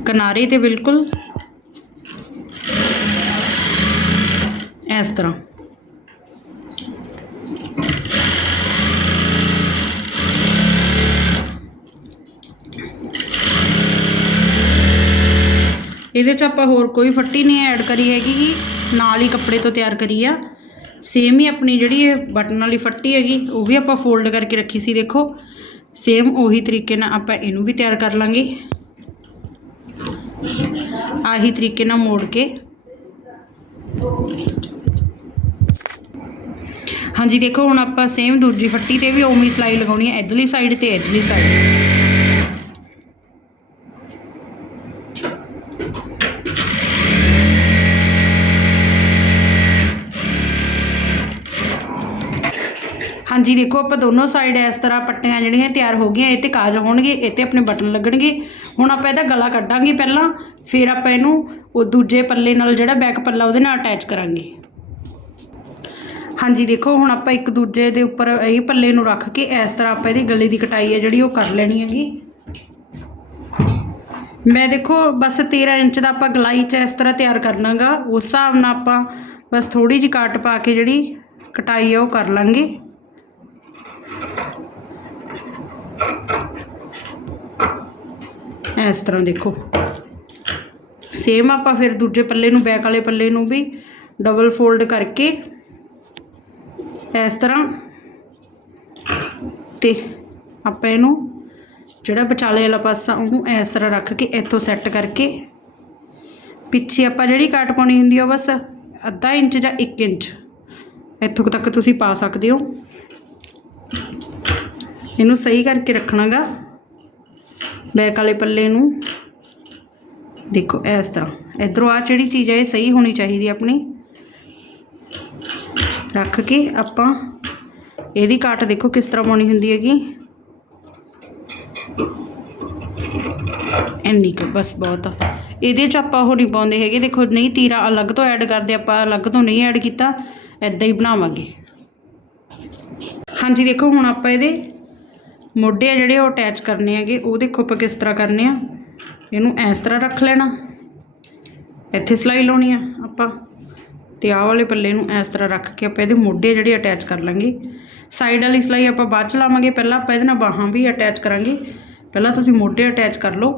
ਕਿਨਾਰੇ ਤੇ ਬਿਲਕੁਲ। ਇਸ ਤਰ੍ਹਾਂ ਇਹਦੇ 'ਚ ਆਪਾਂ ਹੋਰ ਕੋਈ ਫੱਟੀ ਨਹੀਂ ਐਡ ਕਰੀ ਹੈਗੀ ਗੀ, ਨਾਲ ਹੀ ਕੱਪੜੇ ਤੋਂ ਤਿਆਰ ਕਰੀ ਆ। ਸੇਮ ਹੀ ਆਪਣੀ ਜਿਹੜੀ ਇਹ ਬਟਨ ਵਾਲੀ ਫੱਟੀ ਹੈਗੀ ਉਹ ਵੀ ਆਪਾਂ ਫੋਲਡ ਕਰਕੇ ਰੱਖੀ ਸੀ ਦੇਖੋ। ਸੇਮ ਉਹੀ ਤਰੀਕੇ ਨਾਲ ਆਪਾਂ ਇਹਨੂੰ ਵੀ ਤਿਆਰ ਕਰ ਲਾਂਗੇ। ਆਹੀ ਤਰੀਕੇ ਨਾਲ ਮੋੜ ਕੇ। ਹਾਂਜੀ, ਦੇਖੋ, ਹੁਣ ਆਪਾਂ ਸੇਮ ਦੂਜੀ ਫੱਟੀ ਤੇ ਵੀ ਉਵੇਂ ਹੀ ਸਿਲਾਈ ਲਗਾਉਣੀ ਹੈ, ਇਧਰਲੀ ਸਾਈਡ ਤੇ ਇਧਰਲੀ ਸਾਈਡ ਹਾਂਜੀ, ਦੇਖੋ, ਆਪਾਂ ਦੋਨੋਂ ਸਾਈਡ ਇਸ ਤਰ੍ਹਾਂ ਪੱਟੀਆਂ ਜਿਹੜੀਆਂ ਤਿਆਰ ਹੋ ਗਈਆਂ, ਇਹ ਤੇ ਕਾਜ ਹੋਣਗੇ, ਇਹ ਤੇ ਆਪਣੇ ਬਟਨ ਲੱਗਣਗੇ। ਹੁਣ ਆਪਾਂ ਇਹਦਾ ਗਲਾ ਕੱਢਾਂਗੇ ਪਹਿਲਾਂ, ਫਿਰ ਆਪਾਂ ਇਹਨੂੰ ਉਹ ਦੂਜੇ ਪੱਲੇ ਨਾਲ ਜਿਹੜਾ ਬੈਕ ਪੱਲਾ, ਉਹਦੇ ਨਾਲ ਅਟੈਚ ਕਰਾਂਗੇ। ਹਾਂਜੀ, ਦੇਖੋ, ਹੁਣ ਆਪਾਂ ਇੱਕ ਦੂਜੇ ਦੇ ਉੱਪਰ ਇਹ ਪੱਲੇ ਨੂੰ ਰੱਖ ਕੇ ਇਸ ਤਰ੍ਹਾਂ ਆਪਾਂ ਇਹਦੀ ਗਲੇ ਦੀ ਕਟਾਈ ਹੈ ਜਿਹੜੀ ਉਹ ਕਰ ਲੈਣੀ ਹੈਗੀ। ਮੈਂ ਦੇਖੋ, ਬਸ 13 ਇੰਚ ਦਾ ਆਪਾਂ ਗਲਾਈ ਚ ਇਸ ਤਰ੍ਹਾਂ ਤਿਆਰ ਕਰਨਾਗਾ। ਉਸ ਹਿਸਾਬ ਨਾਲ ਆਪਾਂ ਬਸ ਥੋੜੀ ਜਿਹੀ ਕੱਟ ਪਾ ਕੇ ਜਿਹੜੀ ਕਟਾਈ ਹੈ ਉਹ ਕਰ ਲਾਂਗੇ। ਇਸ ਤਰ੍ਹਾਂ ਦੇਖੋ। ਸੇਮ ਆਪਾਂ ਫਿਰ ਦੂਜੇ ਪੱਲੇ ਨੂੰ, ਬੈਕ ਵਾਲੇ ਪੱਲੇ ਨੂੰ ਵੀ ਡਬਲ ਫੋਲਡ ਕਰਕੇ ਇਸ ਤਰ੍ਹਾਂ ਤੇ ਆਪਾਂ ਇਹਨੂੰ ਜਿਹੜਾ ਵਿਚਾਲੇ ਵਾਲਾ ਪਾਸਾ ਉਹਨੂੰ ਇਸ ਤਰ੍ਹਾਂ ਰੱਖ ਕੇ ਇੱਥੋਂ ਸੈੱਟ ਕਰਕੇ ਪਿੱਛੇ ਆਪਾਂ ਜਿਹੜੀ ਕਾਟ ਪਾਉਣੀ ਹੁੰਦੀ ਆ ਉਹ ਬਸ ਅੱਧਾ ਇੰਚ ਜਾਂ 1 ਇੰਚ ਇੱਥੋਂ ਤੱਕ ਤੁਸੀਂ ਪਾ ਸਕਦੇ ਹੋ। ਇਹਨੂੰ ਸਹੀ ਕਰਕੇ ਰੱਖਣਾਗਾ। ਬੈਕ ਵਾਲੇ ਪੱਲੇ ਨੂੰ। ਦੇਖੋ ਇਸ ਤਰ੍ਹਾਂ। ਇਧਰੋਂ ਆ ਜਿਹੜੀ ਚੀਜ਼ ਹੈ ਇਹ ਸਹੀ ਹੋਣੀ ਚਾਹੀਦੀ ਆਪਣੀ। ਰੱਖ ਕੇ ਆਪਾਂ ਇਹਦੀ ਕਾਟ ਦੇਖੋ ਕਿਸ ਤਰ੍ਹਾਂ ਪਾਉਣੀ ਹੁੰਦੀ ਹੈਗੀ। ਇੰਨੀ ਕੁ, ਬਸ ਬਹੁਤ। ਆ ਇਹਦੇ 'ਚ ਆਪਾਂ ਉਹ ਨਹੀਂ ਪਾਉਂਦੇ ਹੈਗੇ, ਦੇਖੋ ਨਹੀਂ ਤੀਰਾ ਅਲੱਗ ਤੋਂ ਐਡ ਕਰਦੇ, ਆਪਾਂ ਅਲੱਗ ਤੋਂ ਨਹੀਂ ਐਡ ਕੀਤਾ ਐਦਾਂ ਹੀ ਬਣਾਵਾਂਗੇ। ਹਾਂਜੀ, ਦੇਖੋ ਹੁਣ ਆਪਾਂ ਇਹਦੇ ਮੋਢੇ ਆ ਜਿਹੜੇ ਉਹ ਅਟੈਚ ਕਰਨੇ ਹੈਗੇ, ਉਹ ਦੇਖੋ ਆਪਾਂ ਕਿਸ ਤਰ੍ਹਾਂ ਕਰਨੇ ਆ। ਇਹਨੂੰ ਇਸ ਤਰ੍ਹਾਂ ਰੱਖ ਲੈਣਾ। ਇੱਥੇ ਸਲਾਈ ਲਾਉਣੀ ਆ ਆਪਾਂ। ਤੇ ਆਹ ਵਾਲੇ ਪੱਲੇ ਨੂੰ ਇਸ ਤਰ੍ਹਾਂ ਰੱਖ ਕੇ ਆਪਾਂ ਇਹਦੇ ਮੋਢੇ ਜਿਹੜੇ ਅਟੈਚ ਕਰ ਲਾਂਗੇ। ਸਾਈਡ ਵਾਲੀ ਸਲਾਈ ਆਪਾਂ ਬਾਅਦ ਚ ਲਾਵਾਂਗੇ। ਪਹਿਲਾਂ ਆਪਾਂ ਇਹਦੇ ਨਾਲ ਬਾਹਾਂ ਵੀ ਅਟੈਚ ਕਰਾਂਗੇ। ਪਹਿਲਾਂ ਤੁਸੀਂ ਮੋਢੇ ਅਟੈਚ ਕਰ ਲਓ।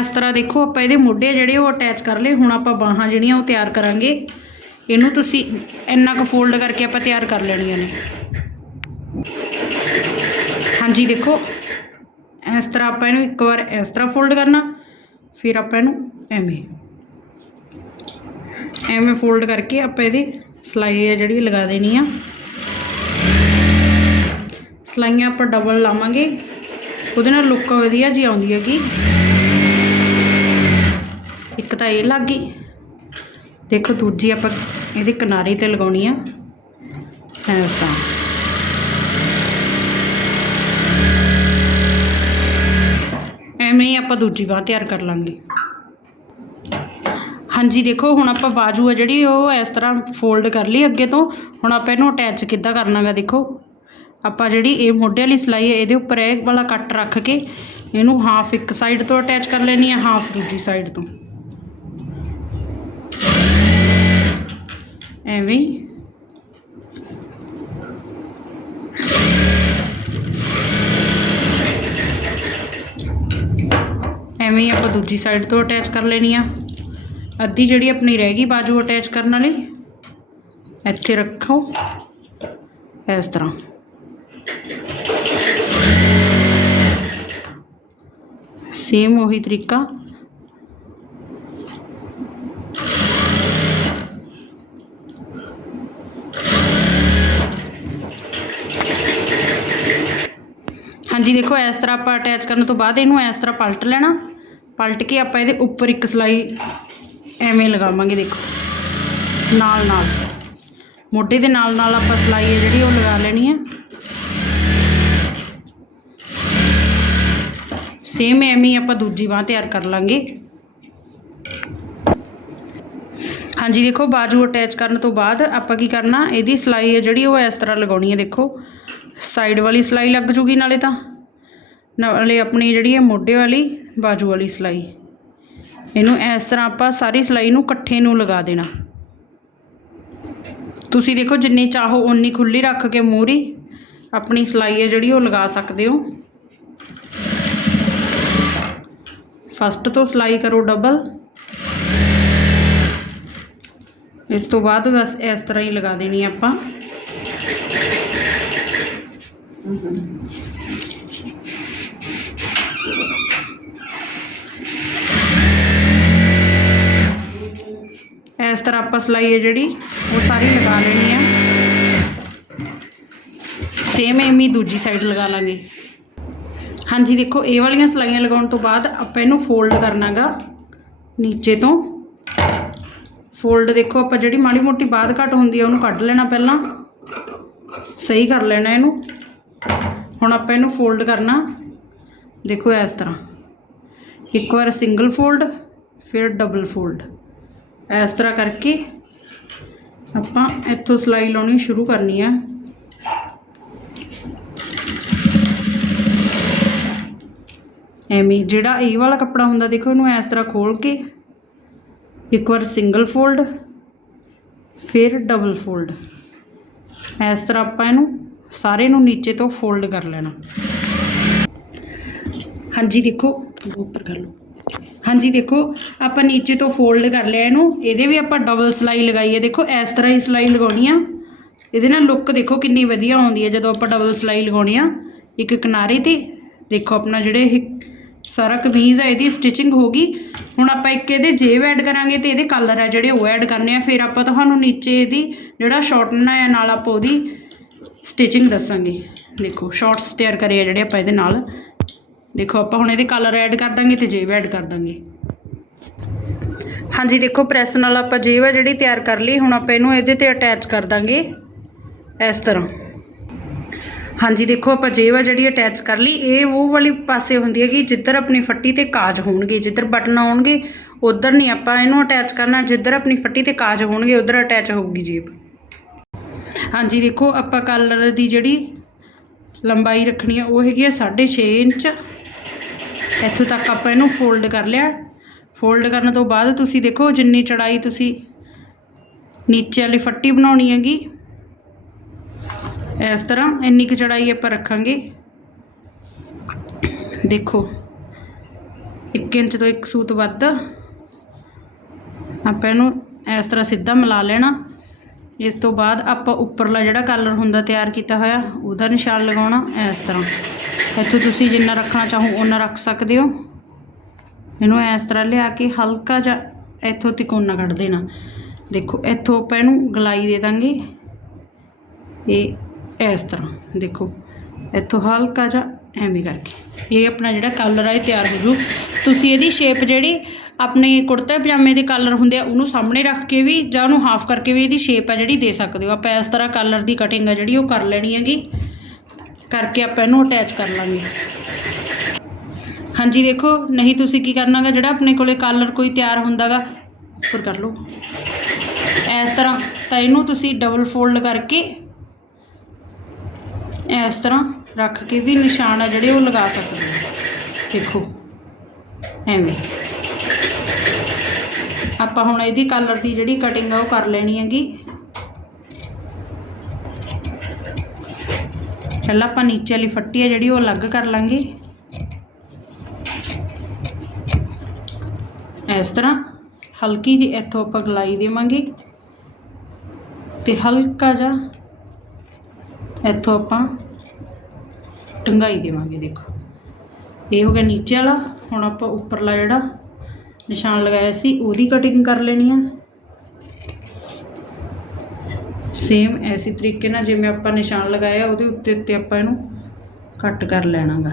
ਇਸ ਤਰ੍ਹਾਂ ਦੇਖੋ ਆਪਾਂ ਇਹਦੇ ਮੋਢੇ ਜਿਹੜੇ ਉਹ ਅਟੈਚ ਕਰ ਲਏ। ਹੁਣ ਆਪਾਂ ਬਾਹਾਂ ਜਿਹੜੀਆਂ ਉਹ ਤਿਆਰ ਕਰਾਂਗੇ। ਇਹਨੂੰ ਤੁਸੀਂ ਇੰਨਾ ਕੁ ਫੋਲਡ ਕਰਕੇ ਆਪਾਂ ਤਿਆਰ ਕਰ ਲੈਣੀਆਂ ਨੇ। ਹਾਂਜੀ, ਦੇਖੋ। ਇਸ ਤਰ੍ਹਾਂ ਆਪਾਂ ਇਹਨੂੰ ਇੱਕ ਵਾਰ ਇਸ ਤਰ੍ਹਾਂ ਫੋਲਡ ਕਰਨਾ, ਫਿਰ ਆਪਾਂ ਇਹਨੂੰ ਐਵੇਂ। ਐਵੇਂ ਫੋਲਡ ਕਰਕੇ ਆਪਾਂ ਇਹਦੀ ਸਲਾਈ ਹੈ ਜਿਹੜੀ ਲਗਾ ਦੇਣੀ ਆ। ਸਲਾਈਆਂ ਆਪਾਂ ਡਬਲ ਲਾਵਾਂਗੇ। ਉਹਦੇ ਨਾਲ ਲੁੱਕ ਵਧੀਆ ਜੀ ਆਉਂਦੀ ਹੈਗੀ। ਇੱਕ ਤਾਂ ਇਹ ਲੱਗ ਗਈ। ਦੇਖੋ, ਦੂਜੀ ਆਪਾਂ ਇਹਦੇ ਕਿਨਾਰੇ ਤੇ ਲਗਾਉਣੀ ਆ। ਐਸ ਐਵੇਂ ਹੀ ਆਪਾਂ ਦੂਜੀ ਬਾਹ ਤਿਆਰ ਕਰ ਲਾਂਗੇ। ਹਾਂਜੀ, ਦੇਖੋ, ਹੁਣ ਆਪਾਂ ਬਾਜੂ ਆ ਜਿਹੜੀ, ਉਹ ਇਸ ਤਰ੍ਹਾਂ ਫੋਲਡ ਕਰ ਲਈ ਅੱਗੇ ਤੋਂ। ਹੁਣ ਆਪਾਂ ਇਹਨੂੰ ਅਟੈਚ ਕਿੱਦਾਂ ਕਰਨਾਗਾ, ਦੇਖੋ। ਆਪਾਂ ਜਿਹੜੀ ਇਹ ਮੋਢੇ ਵਾਲੀ ਸਿਲਾਈ ਹੈ, ਇਹਦੇ ਉੱਪਰ ਇਹ ਵਾਲਾ ਕੱਟ ਰੱਖ ਕੇ ਇਹਨੂੰ ਹਾਫ ਇੱਕ ਸਾਈਡ ਤੋਂ ਅਟੈਚ ਕਰ ਲੈਣੀ ਹੈ ਹਾਫ ਦੂਜੀ ਸਾਈਡ ਤੋਂ। ਐਵੇਂ ਐਵੇਂ ਹੀ ਆਪਾਂ ਦੂਜੀ ਸਾਈਡ ਤੋਂ ਅਟੈਚ ਕਰ ਲੈਣੀ ਆ। ਅੱਧੀ ਜਿਹੜੀ ਆਪਣੀ ਰਹਿ ਗਈ ਬਾਜੂ ਅਟੈਚ ਕਰਨ ਵਾਲੀ, ਇੱਥੇ ਰੱਖੋ। ਇਸ ਤਰ੍ਹਾਂ। ਸੇਮ ਉਹੀ ਤਰੀਕਾ। ਹਾਂਜੀ, ਦੇਖੋ, ਇਸ ਤਰ੍ਹਾਂ ਆਪਾਂ ਅਟੈਚ ਕਰਨ ਤੋਂ ਬਾਅਦ ਇਹਨੂੰ ਇਸ ਤਰ੍ਹਾਂ ਪਲਟ ਲੈਣਾ। ਪਲਟ ਕੇ ਆਪਾਂ ਇਹਦੇ ਉੱਪਰ ਇੱਕ ਸਲਾਈ ਐਵੇਂ ਲਗਾਵਾਂਗੇ, ਦੇਖੋ। ਨਾਲ ਨਾਲ। ਮੋਢੇ ਦੇ ਨਾਲ ਨਾਲ ਆਪਾਂ ਸਲਾਈ ਹੈ ਜਿਹੜੀ, ਉਹ ਲਗਾ ਲੈਣੀ ਹੈ। ਸੇਮ ਐਵੇਂ ਹੀ ਆਪਾਂ ਦੂਜੀ ਬਾਹ ਤਿਆਰ ਕਰ ਲਾਂਗੇ। ਹਾਂਜੀ, ਦੇਖੋ, ਬਾਜੂ ਅਟੈਚ ਕਰਨ ਤੋਂ ਬਾਅਦ ਆਪਾਂ ਕੀ ਕਰਨਾ, ਇਹਦੀ ਸਲਾਈ ਹੈ ਜਿਹੜੀ, ਉਹ ਇਸ ਤਰ੍ਹਾਂ ਲਗਾਉਣੀ ਹੈ, ਦੇਖੋ। ਸਾਈਡ ਵਾਲੀ ਸਲਾਈ ਲੱਗ ਜੂਗੀ ਨਾਲੇ ਤਾਂ। ਨਾਲੇ ਆਪਣੀ ਜਿਹੜੀ ਹੈ ਮੋਢੇ ਵਾਲੀ ਬਾਜੂ ਵਾਲੀ ਸਲਾਈ। ਇਹਨੂੰ ਇਸ ਤਰ੍ਹਾਂ ਆਪਾਂ ਸਾਰੀ ਸਲਾਈ ਨੂੰ ਇਕੱਠੇ ਨੂੰ ਲਗਾ ਦੇਣਾ। ਤੁਸੀਂ ਦੇਖੋ ਜਿੰਨੀ ਚਾਹੋ ਓਨੀ ਖੁੱਲੀ ਰੱਖ ਕੇ ਮੂਰੀ ਆਪਣੀ ਸਲਾਈ ਹੈ ਜਿਹੜੀ ਉਹ ਲਗਾ ਸਕਦੇ ਹੋ। ਫਸਟ ਤੋਂ ਸਲਾਈ ਕਰੋ ਡਬਲ ਇਸ ਤੋਂ ਬਾਅਦ ਬਸ ਇਸ ਤਰ੍ਹਾਂ ਹੀ ਲਗਾ ਦੇਣੀ ਆਪਾਂ। ਇਸ ਤਰ੍ਹਾਂ ਆਪਾਂ ਸਲਾਈ ਹੈ ਜਿਹੜੀ, ਉਹ ਸਾਰੀ ਲਗਾ ਲੈਣੀ ਹੈ ਸੇਮ ਐਵੇਂ ਹੀ ਦੂਜੀ ਸਾਈਡ ਲਗਾ ਲਾਂਗੇ। ਹਾਂਜੀ, ਦੇਖੋ, ਇਹ ਵਾਲੀਆਂ ਸਲਾਈਆਂ ਲਗਾਉਣ ਤੋਂ ਬਾਅਦ ਆਪਾਂ ਇਹਨੂੰ ਫੋਲਡ ਕਰਨਾਗਾ, ਨੀਚੇ ਤੋਂ। ਫੋਲਡ ਦੇਖੋ, ਆਪਾਂ ਜਿਹੜੀ ਮਾੜੀ ਮੋਟੀ ਬਾਦ ਘਟ ਹੁੰਦੀ ਆ, ਉਹਨੂੰ ਕੱਢ ਲੈਣਾ ਪਹਿਲਾਂ। ਸਹੀ ਕਰ ਲੈਣਾ ਇਹਨੂੰ। ਹੁਣ ਆਪਾਂ ਇਹਨੂੰ ਫੋਲਡ ਕਰਨਾ। ਦੇਖੋ, ਇਸ ਤਰ੍ਹਾਂ। ਇੱਕ ਵਾਰ ਸਿੰਗਲ ਫੋਲਡ ਫਿਰ ਡਬਲ ਫੋਲਡ ਇਸ ਤਰ੍ਹਾਂ ਕਰਕੇ ਆਪਾਂ ਇੱਥੋਂ ਸਿਲਾਈ ਲਾਉਣੀ ਸ਼ੁਰੂ ਕਰਨੀ ਆ। ਐਵੇਂ ਜਿਹੜਾ ਇਹ ਵਾਲਾ ਕੱਪੜਾ ਹੁੰਦਾ ਦੇਖੋ ਇਹਨੂੰ ਇਸ ਤਰ੍ਹਾਂ ਖੋਲ ਕੇ ਇੱਕ ਵਾਰ ਸਿੰਗਲ ਫੋਲਡ, ਫਿਰ ਡਬਲ ਫੋਲਡ। ਇਸ ਤਰ੍ਹਾਂ ਆਪਾਂ ਇਹਨੂੰ ਸਾਰੇ ਨੂੰ ਨੀਚੇ ਤੋਂ ਫੋਲਡ ਕਰ ਲੈਣਾ। ਹਾਂਜੀ, ਦੇਖੋ ਉੱਪਰ ਕਰ ਲਓ। ਹਾਂਜੀ, ਦੇਖੋ, ਆਪਾਂ ਨੀਚੇ ਤੋਂ ਫੋਲਡ ਕਰ ਲਿਆ ਇਹਨੂੰ। ਇਹਦੇ ਵੀ ਆਪਾਂ ਡਬਲ ਸਲਾਈ ਲਗਾਈ ਹੈ। ਦੇਖੋ, ਇਸ ਤਰ੍ਹਾਂ ਹੀ ਸਲਾਈ ਲਗਾਉਣੀ ਆ। ਇਹਦੇ ਨਾਲ ਲੁੱਕ ਦੇਖੋ ਕਿੰਨੀ ਵਧੀਆ ਆਉਂਦੀ ਹੈ, ਜਦੋਂ ਆਪਾਂ ਡਬਲ ਸਲਾਈ ਲਗਾਉਣੀ ਆ। ਇੱਕ ਕਿਨਾਰੇ ਤੇ। ਦੇਖੋ, ਆਪਣਾ ਜਿਹੜੇ ਇਹ ਸਾਰਾ ਕਮੀਜ਼ ਹੈ ਇਹਦੀ ਸਟਿਚਿੰਗ ਹੋ ਗਈ। ਹੁਣ ਆਪਾਂ ਇੱਕ ਇਹਦੇ ਜੇਬ ਐਡ ਕਰਾਂਗੇ ਤੇ ਇਹਦੇ ਕਲਰ ਹੈ ਜਿਹੜੇ ਉਹ ਐਡ ਕਰਨੇ ਆ। ਫਿਰ ਆਪਾਂ ਤੁਹਾਨੂੰ ਨੀਚੇ ਇਹਦੀ ਜਿਹੜਾ ਸ਼ਾਰਟਨ ਹੈ ਨਾਲ ਆਪਾਂ ਉਹਦੀ ਸਟਿਚਿੰਗ ਦੱਸਾਂਗੇ। ਦੇਖੋ ਸ਼ਾਰਟਸ ਤਿਆਰ ਕਰੇ ਆ ਜਿਹੜੇ ਆਪਾਂ ਇਹਦੇ ਨਾਲ। ਦੇਖੋ, ਆਪਾਂ ਹੁਣ ਇਹਦੇ ਕਲਰ ਐਡ ਕਰ ਦਾਂਗੇ ਤੇ ਜੇਬ ਐਡ ਕਰ ਦਾਂਗੇ। ਹਾਂਜੀ, ਦੇਖੋ ਪ੍ਰੈਸ ਨਾਲ ਆਪਾਂ ਜੇਬ ਆ ਜਿਹੜੀ ਤਿਆਰ ਕਰ ਲਈ, ਹੁਣ ਆਪਾਂ ਇਹਨੂੰ ਇਹਦੇ ਤੇ ਅਟੈਚ ਕਰ ਦਾਂਗੇ, ਇਸ ਤਰ੍ਹਾਂ। ਹਾਂਜੀ, ਦੇਖੋ, ਆਪਾਂ ਜੇਬ ਆ ਜਿਹੜੀ ਅਟੈਚ ਕਰ ਲਈ, ਇਹ ਉਹ ਵਾਲੀ ਪਾਸੇ ਹੁੰਦੀ ਹੈ ਕਿ ਜਿੱਧਰ ਆਪਣੀ ਫੱਟੀ ਤੇ ਕਾਜ ਹੋਣਗੇ, ਜਿੱਧਰ ਬਟਨ ਆਉਣਗੇ, ਉਧਰ ਨਹੀਂ ਆਪਾਂ ਇਹਨੂੰ ਅਟੈਚ ਕਰਨਾ, ਜਿੱਧਰ ਆਪਣੀ ਫੱਟੀ ਤੇ ਕਾਜ ਹੋਣਗੇ, ਉਧਰ ਅਟੈਚ ਹੋਊਗੀ ਜੇਬ। ਹਾਂਜੀ, ਦੇਖੋ, ਆਪਾਂ ਕਲਰ ਦੀ ਜਿਹੜੀ ਲੰਬਾਈ ਰੱਖਣੀ ਹੈ ਉਹ ਹੈਗੀ ਹੈ 6.5 ਇੰਚ। ਇੱਥੋਂ ਤੱਕ ਆਪਾਂ ਇਹਨੂੰ ਫੋਲਡ ਕਰ ਲਿਆ। ਫੋਲਡ ਕਰਨ ਤੋਂ ਬਾਅਦ ਤੁਸੀਂ ਦੇਖੋ ਜਿੰਨੀ ਚੜਾਈ ਤੁਸੀਂ ਨੀਚੇ ਵਾਲੀ ਫੱਟੀ ਬਣਾਉਣੀ ਹੈਗੀ, ਇਸ ਤਰ੍ਹਾਂ ਇੰਨੀ ਕੁ ਚੜਾਈ ਆਪਾਂ ਰੱਖਾਂਗੇ। ਦੇਖੋ 1 ਇੰਚ ਤੋਂ ਇੱਕ ਸੂਤ ਵੱਧ। ਆਪਾਂ ਇਹਨੂੰ ਇਸ ਤਰ੍ਹਾਂ ਸਿੱਧਾ ਮਿਲਾ ਲੈਣਾ। ਇਸ ਤੋਂ ਬਾਅਦ ਆਪਾਂ ਉੱਪਰਲਾ ਜਿਹੜਾ ਕਲਰ ਹੁੰਦਾ ਤਿਆਰ ਕੀਤਾ ਹੋਇਆ, ਉਹਦਾ ਨਿਸ਼ਾਨ ਲਗਾਉਣਾ ਇਸ ਤਰ੍ਹਾਂ। ਇੱਥੋਂ ਤੁਸੀਂ ਜਿੰਨਾ ਰੱਖਣਾ ਚਾਹੋ ਉਹਨਾਂ ਰੱਖ ਸਕਦੇ ਹੋ। ਇਹਨੂੰ ਇਸ ਤਰ੍ਹਾਂ ਲਿਆ ਕੇ ਹਲਕਾ ਜਿਹਾ ਇੱਥੋਂ ਤਿਕੋਨਾ ਕੱਢ ਦੇਣਾ। ਦੇਖੋ, ਇੱਥੋਂ ਆਪਾਂ ਇਹਨੂੰ ਗਲਾਈ ਦੇ ਦਾਂਗੇ। ਇਹ ਇਸ ਤਰ੍ਹਾਂ, ਦੇਖੋ, ਇੱਥੋਂ ਹਲਕਾ ਜਿਹਾ ਐਵੇਂ ਕਰਕੇ। ਇਹ ਆਪਣਾ ਜਿਹੜਾ ਕਲਰ ਆ, ਇਹ ਤਿਆਰ ਹੋ ਜੂ। ਤੁਸੀਂ ਇਹਦੀ ਸ਼ੇਪ ਜਿਹੜੀ ਆਪਣੇ ਕੁੜਤੇ ਪਜਾਮੇ ਦੇ ਕਾਲਰ ਹੁੰਦੇ ਆ, ਉਹਨੂੰ ਸਾਹਮਣੇ ਰੱਖ ਕੇ ਵੀ ਜਾਂ ਉਹਨੂੰ ਹਾਫ ਕਰਕੇ ਵੀ ਇਹਦੀ ਸ਼ੇਪ ਆ ਜਿਹੜੀ ਦੇ ਸਕਦੇ ਹੋ। ਆਪਾਂ ਇਸ ਤਰ੍ਹਾਂ ਕਾਲਰ ਦੀ ਕਟਿੰਗ ਆ ਜਿਹੜੀ ਉਹ ਕਰ ਲੈਣੀ ਹੈਗੀ। ਕਰਕੇ ਆਪਾਂ ਇਹਨੂੰ ਅਟੈਚ ਕਰ ਲਾਂਗੇ। ਹਾਂਜੀ, ਦੇਖੋ, ਨਹੀਂ ਤੁਸੀਂ ਕੀ ਕਰਨਾਗਾ ਜਿਹੜਾ ਆਪਣੇ ਕੋਲੇ ਕਾਲਰ ਕੋਈ ਤਿਆਰ ਹੁੰਦਾਗਾ ਉੱਪਰ ਕਰ ਲਓ। ਇਸ ਤਰ੍ਹਾਂ, ਤਾਂ ਇਹਨੂੰ ਤੁਸੀਂ ਡਬਲ ਫੋਲਡ ਕਰਕੇ ਇਸ ਤਰ੍ਹਾਂ ਰੱਖ ਕੇ ਵੀ ਨਿਸ਼ਾਨ ਆ ਜਿਹੜੇ ਉਹ ਲਗਾ ਸਕਦੇ ਹੋ। ਦੇਖੋ, ਐਵੇਂ। ਆਪਾਂ ਹੁਣ ਇਹਦੀ ਕਲਰ ਦੀ ਜਿਹੜੀ ਕਟਿੰਗ ਆ ਉਹ ਕਰ ਲੈਣੀ ਹੈਗੀ। ਪਹਿਲਾਂ ਆਪਾਂ ਨੀਚੇ ਵਾਲੀ ਫੱਟੀ ਆ ਜਿਹੜੀ ਉਹ ਅਲੱਗ ਕਰ ਲਾਂਗੇ। ਇਸ ਤਰ੍ਹਾਂ ਹਲਕੀ ਜਿਹੀ ਇੱਥੋਂ ਆਪਾਂ ਗਲਾਈ ਦੇਵਾਂਗੇ। ਤੇ ਹਲਕਾ ਜਿਹਾ ਇੱਥੋਂ ਆਪਾਂ ਡੰਗਾਈ ਦੇਵਾਂਗੇ, ਦੇਖੋ। ਇਹ ਹੋ ਗਿਆ ਨੀਚੇ ਵਾਲਾ, ਹੁਣ ਆਪਾਂ ਉੱਪਰਲਾ ਜਿਹੜਾ ਨਿਸ਼ਾਨ ਲਗਾਇਆ ਸੀ, ਉਹਦੀ ਕਟਿੰਗ ਕਰ ਲੈਣੀ ਆ। ਸੇਮ ਐਸੀ ਤਰੀਕੇ ਨਾਲ ਜਿਵੇਂ ਆਪਾਂ ਨਿਸ਼ਾਨ ਲਗਾਇਆ, ਉਹਦੇ ਉੱਤੇ ਉੱਤੇ ਆਪਾਂ ਇਹਨੂੰ ਕੱਟ ਕਰ ਲੈਣਾਗਾ।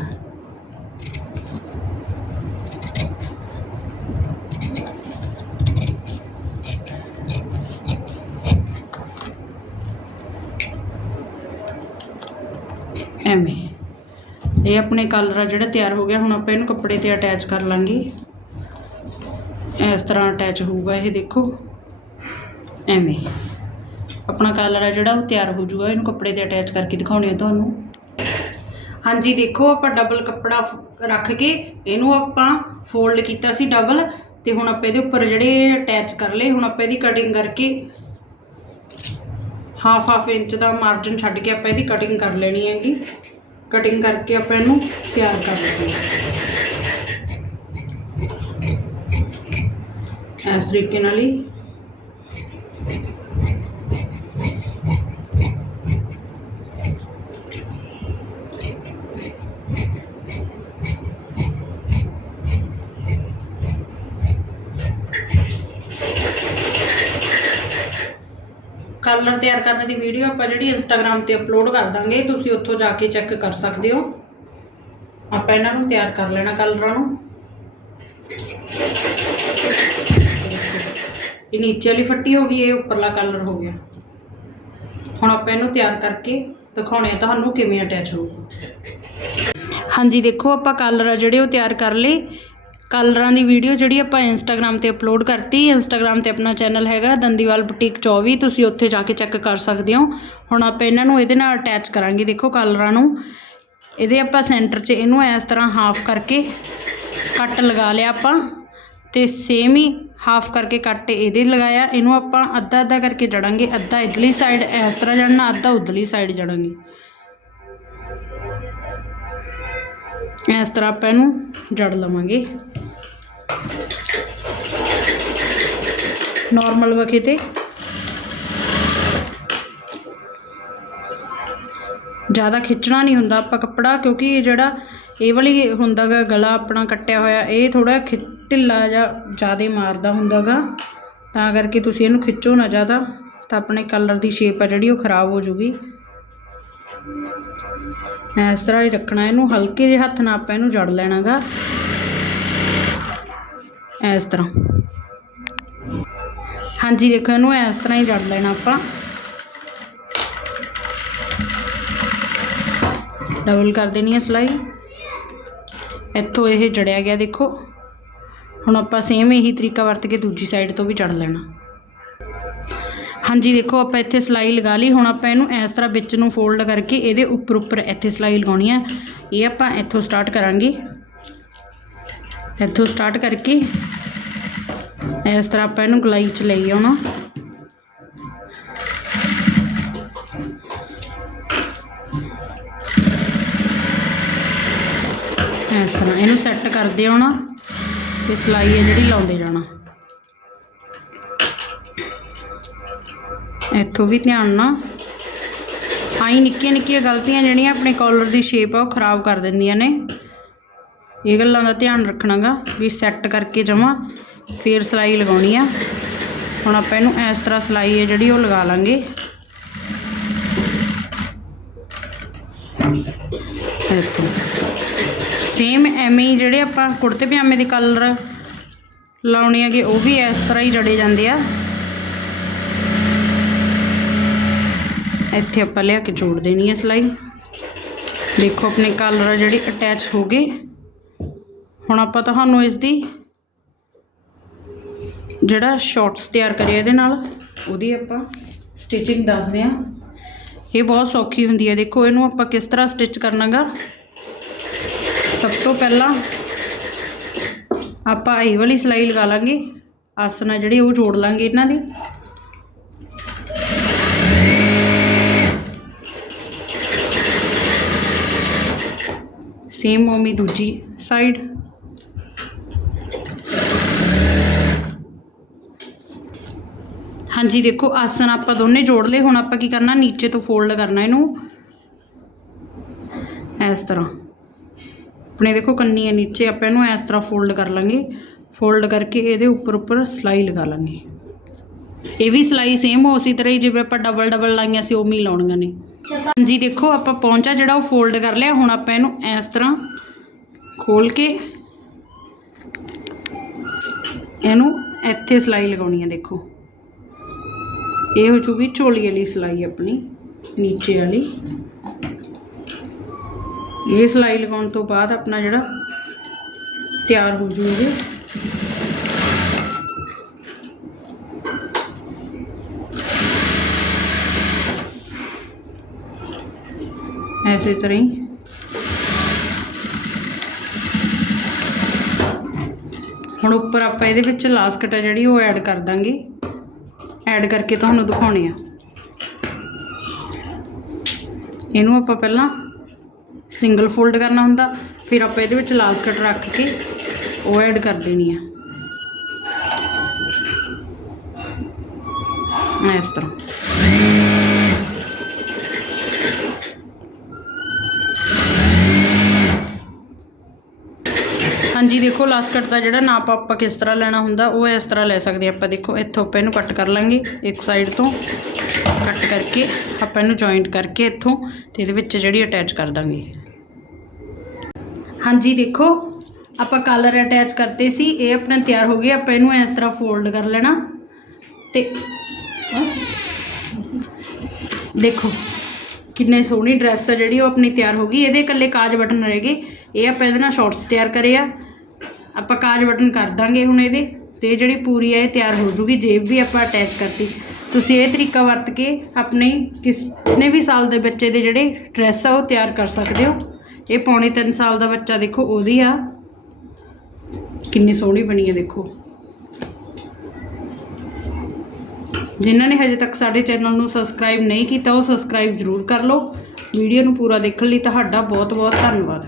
ਐਵੇਂ। ਇਹ ਆਪਣੇ ਕਲਰ ਆ ਜਿਹੜਾ ਤਿਆਰ ਹੋ ਗਿਆ, ਹੁਣ ਆਪਾਂ ਇਹਨੂੰ ਕੱਪੜੇ ਤੇ ਅਟੈਚ ਕਰ ਲਾਂਗੇ। ਇਸ ਤਰ੍ਹਾਂ ਅਟੈਚ ਹੋਊਗਾ, ਇਹ ਦੇਖੋ। ਐਵੇਂ। ਆਪਣਾ ਕਲਰ ਆ ਜਿਹੜਾ, ਉਹ ਤਿਆਰ ਹੋ ਜਾਊਗਾ। ਇਹਨੂੰ ਕੱਪੜੇ ਤੇ ਅਟੈਚ ਕਰਕੇ ਦਿਖਾਉਣੇ ਆ ਤੁਹਾਨੂੰ। ਹਾਂਜੀ, ਦੇਖੋ, ਆਪਾਂ ਡਬਲ ਕੱਪੜਾ ਰੱਖ ਕੇ ਇਹਨੂੰ ਆਪਾਂ ਫੋਲਡ ਕੀਤਾ ਸੀ ਡਬਲ ਤੇ ਹੁਣ ਆਪਾਂ ਇਹਦੇ ਉੱਪਰ ਜਿਹੜੇ ਅਟੈਚ ਕਰ ਲਏ, ਹੁਣ ਆਪਾਂ ਇਹਦੀ ਕਟਿੰਗ ਕਰਕੇ ਹਾਫ ਹਾਫ ਇੰਚ ਦਾ ਮਾਰਜਨ ਛੱਡ ਕੇ ਆਪਾਂ ਇਹਦੀ ਕਟਿੰਗ ਕਰ ਲੈਣੀ ਹੈਗੀ। ਕਟਿੰਗ ਕਰਕੇ ਆਪਾਂ ਇਹਨੂੰ ਤਿਆਰ ਕਰ ਲਈਏ। ਇਸ ਤਰੀਕੇ ਨਾਲ ਹੀ। ਕਲਰ ਤਿਆਰ ਕਰਨ ਦੀ ਵੀਡੀਓ ਆਪਾਂ ਜਿਹੜੀ ਇੰਸਟਾਗ੍ਰam ਤੇ ਅਪਲੋਡ ਕਰ ਦਾਂਗੇ, ਤੁਸੀਂ ਉੱਥੋਂ ਜਾ ਕੇ ਚੈੱਕ ਕਰ ਸਕਦੇ ਹੋ। ਆਪਾਂ ਇਹਨਾਂ ਨੂੰ ਤਿਆਰ ਕਰ ਲੈਣਾ ਕਲਰਾਂ ਨੂੰ। ਇਹ ਨੀਚੇ ਵਾਲੀ ਫੱਟੀ ਹੋ ਗਈ, ਇਹ ਉੱਪਰਲਾ ਕਲਰ ਹੋ ਗਿਆ। ਹੁਣ ਆਪਾਂ ਇਹਨੂੰ ਤਿਆਰ ਕਰਕੇ ਦਿਖਾਉਣੇ ਆ ਤੁਹਾਨੂੰ ਕਿਵੇਂ ਅਟੈਚ ਹੋਊਗਾ ਹਾਂਜੀ, ਦੇਖੋ ਆਪਾਂ ਕਲਰ ਆ ਜਿਹੜੇ ਉਹ ਤਿਆਰ ਕਰ ਲਏ। ਕਲਰਾਂ ਦੀ ਵੀਡੀਓ ਜਿਹੜੀ ਆਪਾਂ ਇੰਸਟਾਗ੍ਰam ਤੇ ਅਪਲੋਡ ਕਰਤੀ। ਇੰਸਟਾਗ੍ਰam ਤੇ ਆਪਣਾ ਚੈਨਲ ਹੈਗਾ ਦੰਦੀਵਾਲ ਬੁਟੀਕ 24 ਤੁਸੀਂ ਉੱਥੇ ਜਾ ਕੇ ਚੈੱਕ ਕਰ ਸਕਦੇ ਹੋ। ਹੁਣ ਆਪਾਂ ਇਹਨਾਂ ਨੂੰ ਇਹਦੇ ਨਾਲ ਅਟੈਚ ਕਰਾਂਗੇ, ਦੇਖੋ ਕਲਰਾਂ ਨੂੰ। ਇਹਦੇ ਆਪਾਂ ਸੈਂਟਰ 'ਚ ਇਹਨੂੰ ਇਸ ਤਰ੍ਹਾਂ ਹਾਫ ਕਰਕੇ ਕੱਟ ਲਗਾ ਲਿਆ ਆਪਾਂ। ਤੇ ਸੇਮ ਹੀ ਹਾਫ ਕਰਕੇ ਕੱਟ ਇਹਦੇ ਲਗਾਇਆ। ਇਹਨੂੰ ਆਪਾਂ ਅੱਧਾ ਅੱਧਾ ਕਰਕੇ ਜੜਾਂਗੇ। ਅੱਧਾ ਇਧਰਲੀ ਸਾਈਡ ਇਸ ਤਰ੍ਹਾਂ ਜੜਨਾ, ਅੱਧਾ ਉਧਰਲੀ ਸਾਈਡ ਜੜਾਂਗੇ। ਇਸ ਤਰ੍ਹਾਂ ਆਪਾਂ ਇਹਨੂੰ ਜੜ ਲਵਾਂਗੇ। ਨਾਰਮਲ ਵਖੇ ਤੇ। ਜ਼ਿਆਦਾ ਖਿੱਚਣਾ ਨਹੀਂ ਹੁੰਦਾ ਆਪਾਂ ਕੱਪੜਾ, ਕਿਉਂਕਿ ਜਿਹੜਾ ਇਹ ਵਾਲੀ ਹੁੰਦਾ ਗਾ ਗਲਾ ਆਪਣਾ ਕੱਟਿਆ ਹੋਇਆ, ਇਹ ਥੋੜਾ ਢਿੱਲਾ ਜਾਂ ਜ਼ਿਆਦਾ ਮਾਰਦਾ ਹੁੰਦਾ ਗਾ ਤਾਂ ਕਰਕੇ ਤੁਸੀਂ ਇਹਨੂੰ ਖਿੱਚੋ ਨਾ ਜ਼ਿਆਦਾ, ਤਾਂ ਆਪਣੇ ਕਲਰ ਦੀ ਸ਼ੇਪ ਆ ਜਿਹੜੀ ਉਹ ਖਰਾਬ ਹੋ ਜੂਗੀ। ਇਸ ਤਰ੍ਹਾਂ ਹੀ ਰੱਖਣਾ, ਇਹਨੂੰ ਹਲਕੇ ਜਿਹੇ ਹੱਥ ਨਾਲ ਆਪਾਂ ਇਹਨੂੰ ਜੜ ਲੈਣਾਗਾ। ਇਸ ਤਰ੍ਹਾਂ। ਹਾਂਜੀ, ਦੇਖੋ ਇਹਨੂੰ ਇਸ ਤਰ੍ਹਾਂ ਹੀ ਜੜ ਲੈਣਾ ਆਪਾਂ। ਡਬਲ ਕਰ ਦੇਣੀ ਹੈ ਸਲਾਈ। ਇੱਥੋਂ ਇਹ ਜੜਿਆ ਗਿਆ, ਦੇਖੋ। ਹੁਣ ਆਪਾਂ ਸੇਮ ਇਹੀ ਤਰੀਕਾ ਵਰਤ ਕੇ ਦੂਜੀ ਸਾਈਡ ਤੋਂ ਵੀ ਜੜ ਲੈਣਾ। ਹਾਂਜੀ, ਦੇਖੋ, ਆਪਾਂ ਇੱਥੇ ਸਲਾਈ ਲਗਾ ਲਈ। ਹੁਣ ਆਪਾਂ ਇਹਨੂੰ ਇਸ ਤਰ੍ਹਾਂ ਵਿੱਚ ਨੂੰ ਫੋਲਡ ਕਰਕੇ ਇਹਦੇ ਉੱਪਰ ਉੱਪਰ ਇੱਥੇ ਸਲਾਈ ਲਗਾਉਣੀ ਹੈ ਇਹ ਆਪਾਂ ਇੱਥੋਂ ਸਟਾਰਟ ਕਰਾਂਗੇ। ਇੱਥੋਂ ਸਟਾਰਟ ਕਰਕੇ ਇਸ ਤਰ੍ਹਾਂ ਆਪਾਂ ਇਹਨੂੰ ਗਲਾਈ 'ਚ ਲਈ ਆਉਣਾ। ਇਸ ਇਹਨੂੰ ਸੈੱਟ ਕਰਦੇ ਆਉਣਾ ਤੇ ਸਲਾਈ ਹੈ ਜਿਹੜੀ ਲਾਉਂਦੇ ਜਾਣਾ। ਇੱਥੋਂ ਵੀ ਧਿਆਨ ਨਾਲ। ਆਈ ਨਿੱਕੀਆਂ ਨਿੱਕੀਆਂ ਗਲਤੀਆਂ ਜਿਹੜੀਆਂ ਆਪਣੇ ਕਾਲਰ ਦੀ ਸ਼ੇਪ ਆ, ਉਹ ਖਰਾਬ ਕਰ ਦਿੰਦੀਆਂ ਨੇ। ਇਹ ਗੱਲਾਂ ਦਾ ਧਿਆਨ ਰੱਖਣਾਗਾ, ਵੀ ਸੈੱਟ ਕਰਕੇ ਜਮਾ, ਫੇਰ ਸਿਲਾਈ ਲਗਾਉਣੀ ਆ। ਹੁਣ ਆਪਾਂ ਇਹਨੂੰ ਇਸ ਤਰ੍ਹਾਂ ਸਿਲਾਈ ਹੈ ਜਿਹੜੀ ਉਹ ਲਗਾ ਲਾਂਗੇ। ਇੱਥੋਂ। ਸੇਮ ਐਵੇਂ ਹੀ ਜਿਹੜੇ ਆਪਾਂ ਕੁੜਤੇ ਪਜਾਮੇ ਦੇ ਕਲਰ ਲਾਉਣੇ ਹੈਗੇ, ਉਹ ਵੀ ਇਸ ਤਰ੍ਹਾਂ ਹੀ ਜੜੇ ਜਾਂਦੇ ਆ। ਇੱਥੇ ਆਪਾਂ ਲਿਆ ਕੇ ਜੋੜ ਦੇਣੀ ਹੈ ਸਿਲਾਈ। ਦੇਖੋ ਆਪਣੇ ਕਲਰ ਜਿਹੜੇ ਅਟੈਚ ਹੋ ਗਏ। ਹੁਣ ਆਪਾਂ ਤੁਹਾਨੂੰ ਇਸ ਦੀ ਜਿਹੜਾ ਸ਼ਾਰਟਸ ਤਿਆਰ ਕਰਿਆ ਇਹਦੇ ਨਾਲ, ਉਹਦੀ ਆਪਾਂ ਸਟਿਚਿੰਗ ਦੱਸਦੇ ਹਾਂ ਇਹ ਬਹੁਤ ਸੌਖੀ ਹੁੰਦੀ ਹੈ ਦੇਖੋ ਇਹਨੂੰ ਆਪਾਂ ਕਿਸ ਤਰ੍ਹਾਂ ਸਟਿਚ ਕਰਨਾਗਾ? ਸਭ ਤੋਂ ਪਹਿਲਾਂ ਆਪਾਂ ਇਹ ਵਾਲੀ ਸਿਲਾਈ ਲਗਾ ਲਾਂਗੇ। ਆਸਨ ਆ ਜਿਹੜੀ ਉਹ ਜੋੜ ਲਾਂਗੇ ਇਹਨਾਂ ਦੀ। ਸੇਮ ਉਮੀ ਦੂਜੀ ਸਾਈਡ ਹਾਂਜੀ, ਦੇਖੋ ਆਸਨ ਆਪਾਂ ਦੋਨੇ ਜੋੜ ਲਏ। ਹੁਣ ਆਪਾਂ ਕੀ ਕਰਨਾ? ਨੀਚੇ ਤੋਂ ਫੋਲਡ ਕਰਨਾ ਇਹਨੂੰ। ਇਸ ਤਰ੍ਹਾਂ। ਆਪਣੇ ਦੇਖੋ ਕੰਨੀ ਹੈ ਨੀਚੇ, ਆਪਾਂ ਇਹਨੂੰ ਇਸ ਤਰ੍ਹਾਂ ਫੋਲਡ ਕਰ ਲਾਂਗੇ। ਫੋਲਡ ਕਰਕੇ ਇਹਦੇ ਉੱਪਰ ਉੱਪਰ ਸਿਲਾਈ ਲਗਾ ਲਾਂਗੇ। ਇਹ ਵੀ ਸਿਲਾਈ ਸੇਮ ਉਸੇ ਤਰ੍ਹਾਂ ਹੀ, ਜਿਵੇਂ ਆਪਾਂ ਡਬਲ ਡਬਲ ਲਾਈਆਂ ਸੀ, ਉਵੇਂ ਹੀ ਲਾਉਣੀਆਂ ਨੇ। ਹਾਂਜੀ, ਦੇਖੋ ਆਪਾਂ ਪੌਂਚਾ ਜਿਹੜਾ ਉਹ ਫੋਲਡ ਕਰ ਲਿਆ, ਹੁਣ ਆਪਾਂ ਇਹਨੂੰ ਇਸ ਤਰ੍ਹਾਂ ਖੋਲ ਕੇ ਇਹਨੂੰ ਇੱਥੇ ਸਿਲਾਈ ਲਗਾਉਣੀ ਹੈ, ਦੇਖੋ। ਇਹ ਹੋ ਜੂਗੀ ਝੋਲੀ ਵਾਲੀ ਸਿਲਾਈ ਆਪਣੀ, ਨੀਚੇ ਵਾਲੀ। ਇਹ ਸਿਲਾਈ ਲਗਾਉਣ ਤੋਂ ਬਾਅਦ ਆਪਣਾ ਜਿਹੜਾ ਤਿਆਰ ਹੋ ਜੂਗੇ। ਐਸੇ ਤਰ੍ਹਾਂ ਹੀ। ਹੁਣ ਉੱਪਰ ਆਪਾਂ ਇਹਦੇ ਵਿੱਚ ਲਾਸਕਟ ਆ ਜਿਹੜੀ ਉਹ ਐਡ ਕਰ ਦਾਂਗੇ। ਐਡ ਕਰਕੇ ਤੁਹਾਨੂੰ ਦਿਖਾਉਣੇ ਆ। ਇਹਨੂੰ ਆਪਾਂ ਪਹਿਲਾਂ ਸਿੰਗਲ ਫੋਲਡ ਕਰਨਾ ਹੁੰਦਾ, ਫਿਰ ਆਪਾਂ ਇਹਦੇ ਵਿੱਚ ਲਾਸਕਟ ਰੱਖ ਕੇ ਉਹ ਐਡ ਕਰ ਦੇਣੀ ਆ। ਇਸ ਤਰ੍ਹਾਂ। ਹਾਂਜੀ, ਦੇਖੋ ਲਾਸਕਟ ਦਾ ਜਿਹੜਾ ਨਾਪ ਆਪਾਂ ਕਿਸ ਤਰ੍ਹਾਂ ਲੈਣਾ ਹੁੰਦਾ, ਉਹ ਇਸ ਤਰ੍ਹਾਂ ਲੈ ਸਕਦੇ ਆਪਾਂ ਦੇਖੋ, ਇੱਥੋਂ ਆਪਾਂ ਇਹਨੂੰ ਕੱਟ ਕਰ ਲਾਂਗੇ, ਇੱਕ ਸਾਈਡ ਤੋਂ ਕੱਟ ਕਰਕੇ ਆਪਾਂ ਇਹਨੂੰ ਜੁਆਇੰਟ ਕਰਕੇ ਇੱਥੋਂ ਤੇ ਇਹਦੇ ਵਿੱਚ ਜਿਹੜੀ ਅਟੈਚ ਕਰ ਦਾਂਗੇ। ਹਾਂਜੀ, ਦੇਖੋ, ਆਪਾਂ ਕਲਰ ਅਟੈਚ ਕਰਤੇ ਸੀ, ਇਹ ਆਪਣਾ ਤਿਆਰ ਹੋ ਗਿਆ, ਆਪਾਂ ਇਹਨੂੰ ਇਸ ਤਰ੍ਹਾਂ ਫੋਲਡ ਕਰ ਲੈਣਾ। ਤੇ ਦੇਖੋ, ਕਿੰਨੇ ਸੋਹਣੀ ਡਰੈਸ ਆ ਜਿਹੜੀ, ਉਹ ਆਪਣੀ ਤਿਆਰ ਹੋ ਗਈ। ਇਹਦੇ ਇਕੱਲੇ ਕਾਜ ਬਟਨ ਰਹਿ ਗਏ। ਇਹ ਆਪਾਂ ਇਹਦੇ ਨਾਲ ਸ਼ਾਰਟਸ ਤਿਆਰ ਕਰੇ ਆ। ਆਪਾਂ ਕਾਜ ਬਟਨ ਕਰ ਦਾਂਗੇ ਹੁਣ ਇਹਦੇ। ਤੇ ਇਹ ਜਿਹੜੀ ਪੂਰੀ ਆ, ਇਹ ਤਿਆਰ ਹੋ ਜੂਗੀ, ਜੇਬ ਵੀ ਆਪਾਂ ਅਟੈਚ ਕਰਤੀ। ਤੁਸੀਂ ਇਹ ਤਰੀਕਾ ਵਰਤ ਕੇ ਆਪਣੇ ਕਿਸਨੇ ਵੀ ਸਾਲ ਦੇ ਬੱਚੇ ਦੇ ਜਿਹੜੇ ਡਰੈਸ ਆ, ਉਹ ਤਿਆਰ ਕਰ ਸਕਦੇ ਹੋ। ਇਹ ਪੌਣੇ 3 ਸਾਲ ਦਾ ਬੱਚਾ ਦੇਖੋ ਉਹਦੀ ਆ। ਕਿੰਨੀ ਸੋਹਣੀ ਬਣੀ ਹੈ ਦੇਖੋ। ਜਿਨ੍ਹਾਂ ਨੇ ਹਜੇ ਤੱਕ ਸਾਡੇ ਚੈਨਲ ਨੂੰ ਸਬਸਕ੍ਰਾਈਬ ਨਹੀਂ ਕੀਤਾ, ਉਹ ਸਬਸਕ੍ਰਾਈਬ ਜ਼ਰੂਰ ਕਰ ਲਓ। ਵੀਡੀਓ ਨੂੰ ਪੂਰਾ ਦੇਖਣ ਲਈ ਤੁਹਾਡਾ ਬਹੁਤ ਬਹੁਤ ਧੰਨਵਾਦ।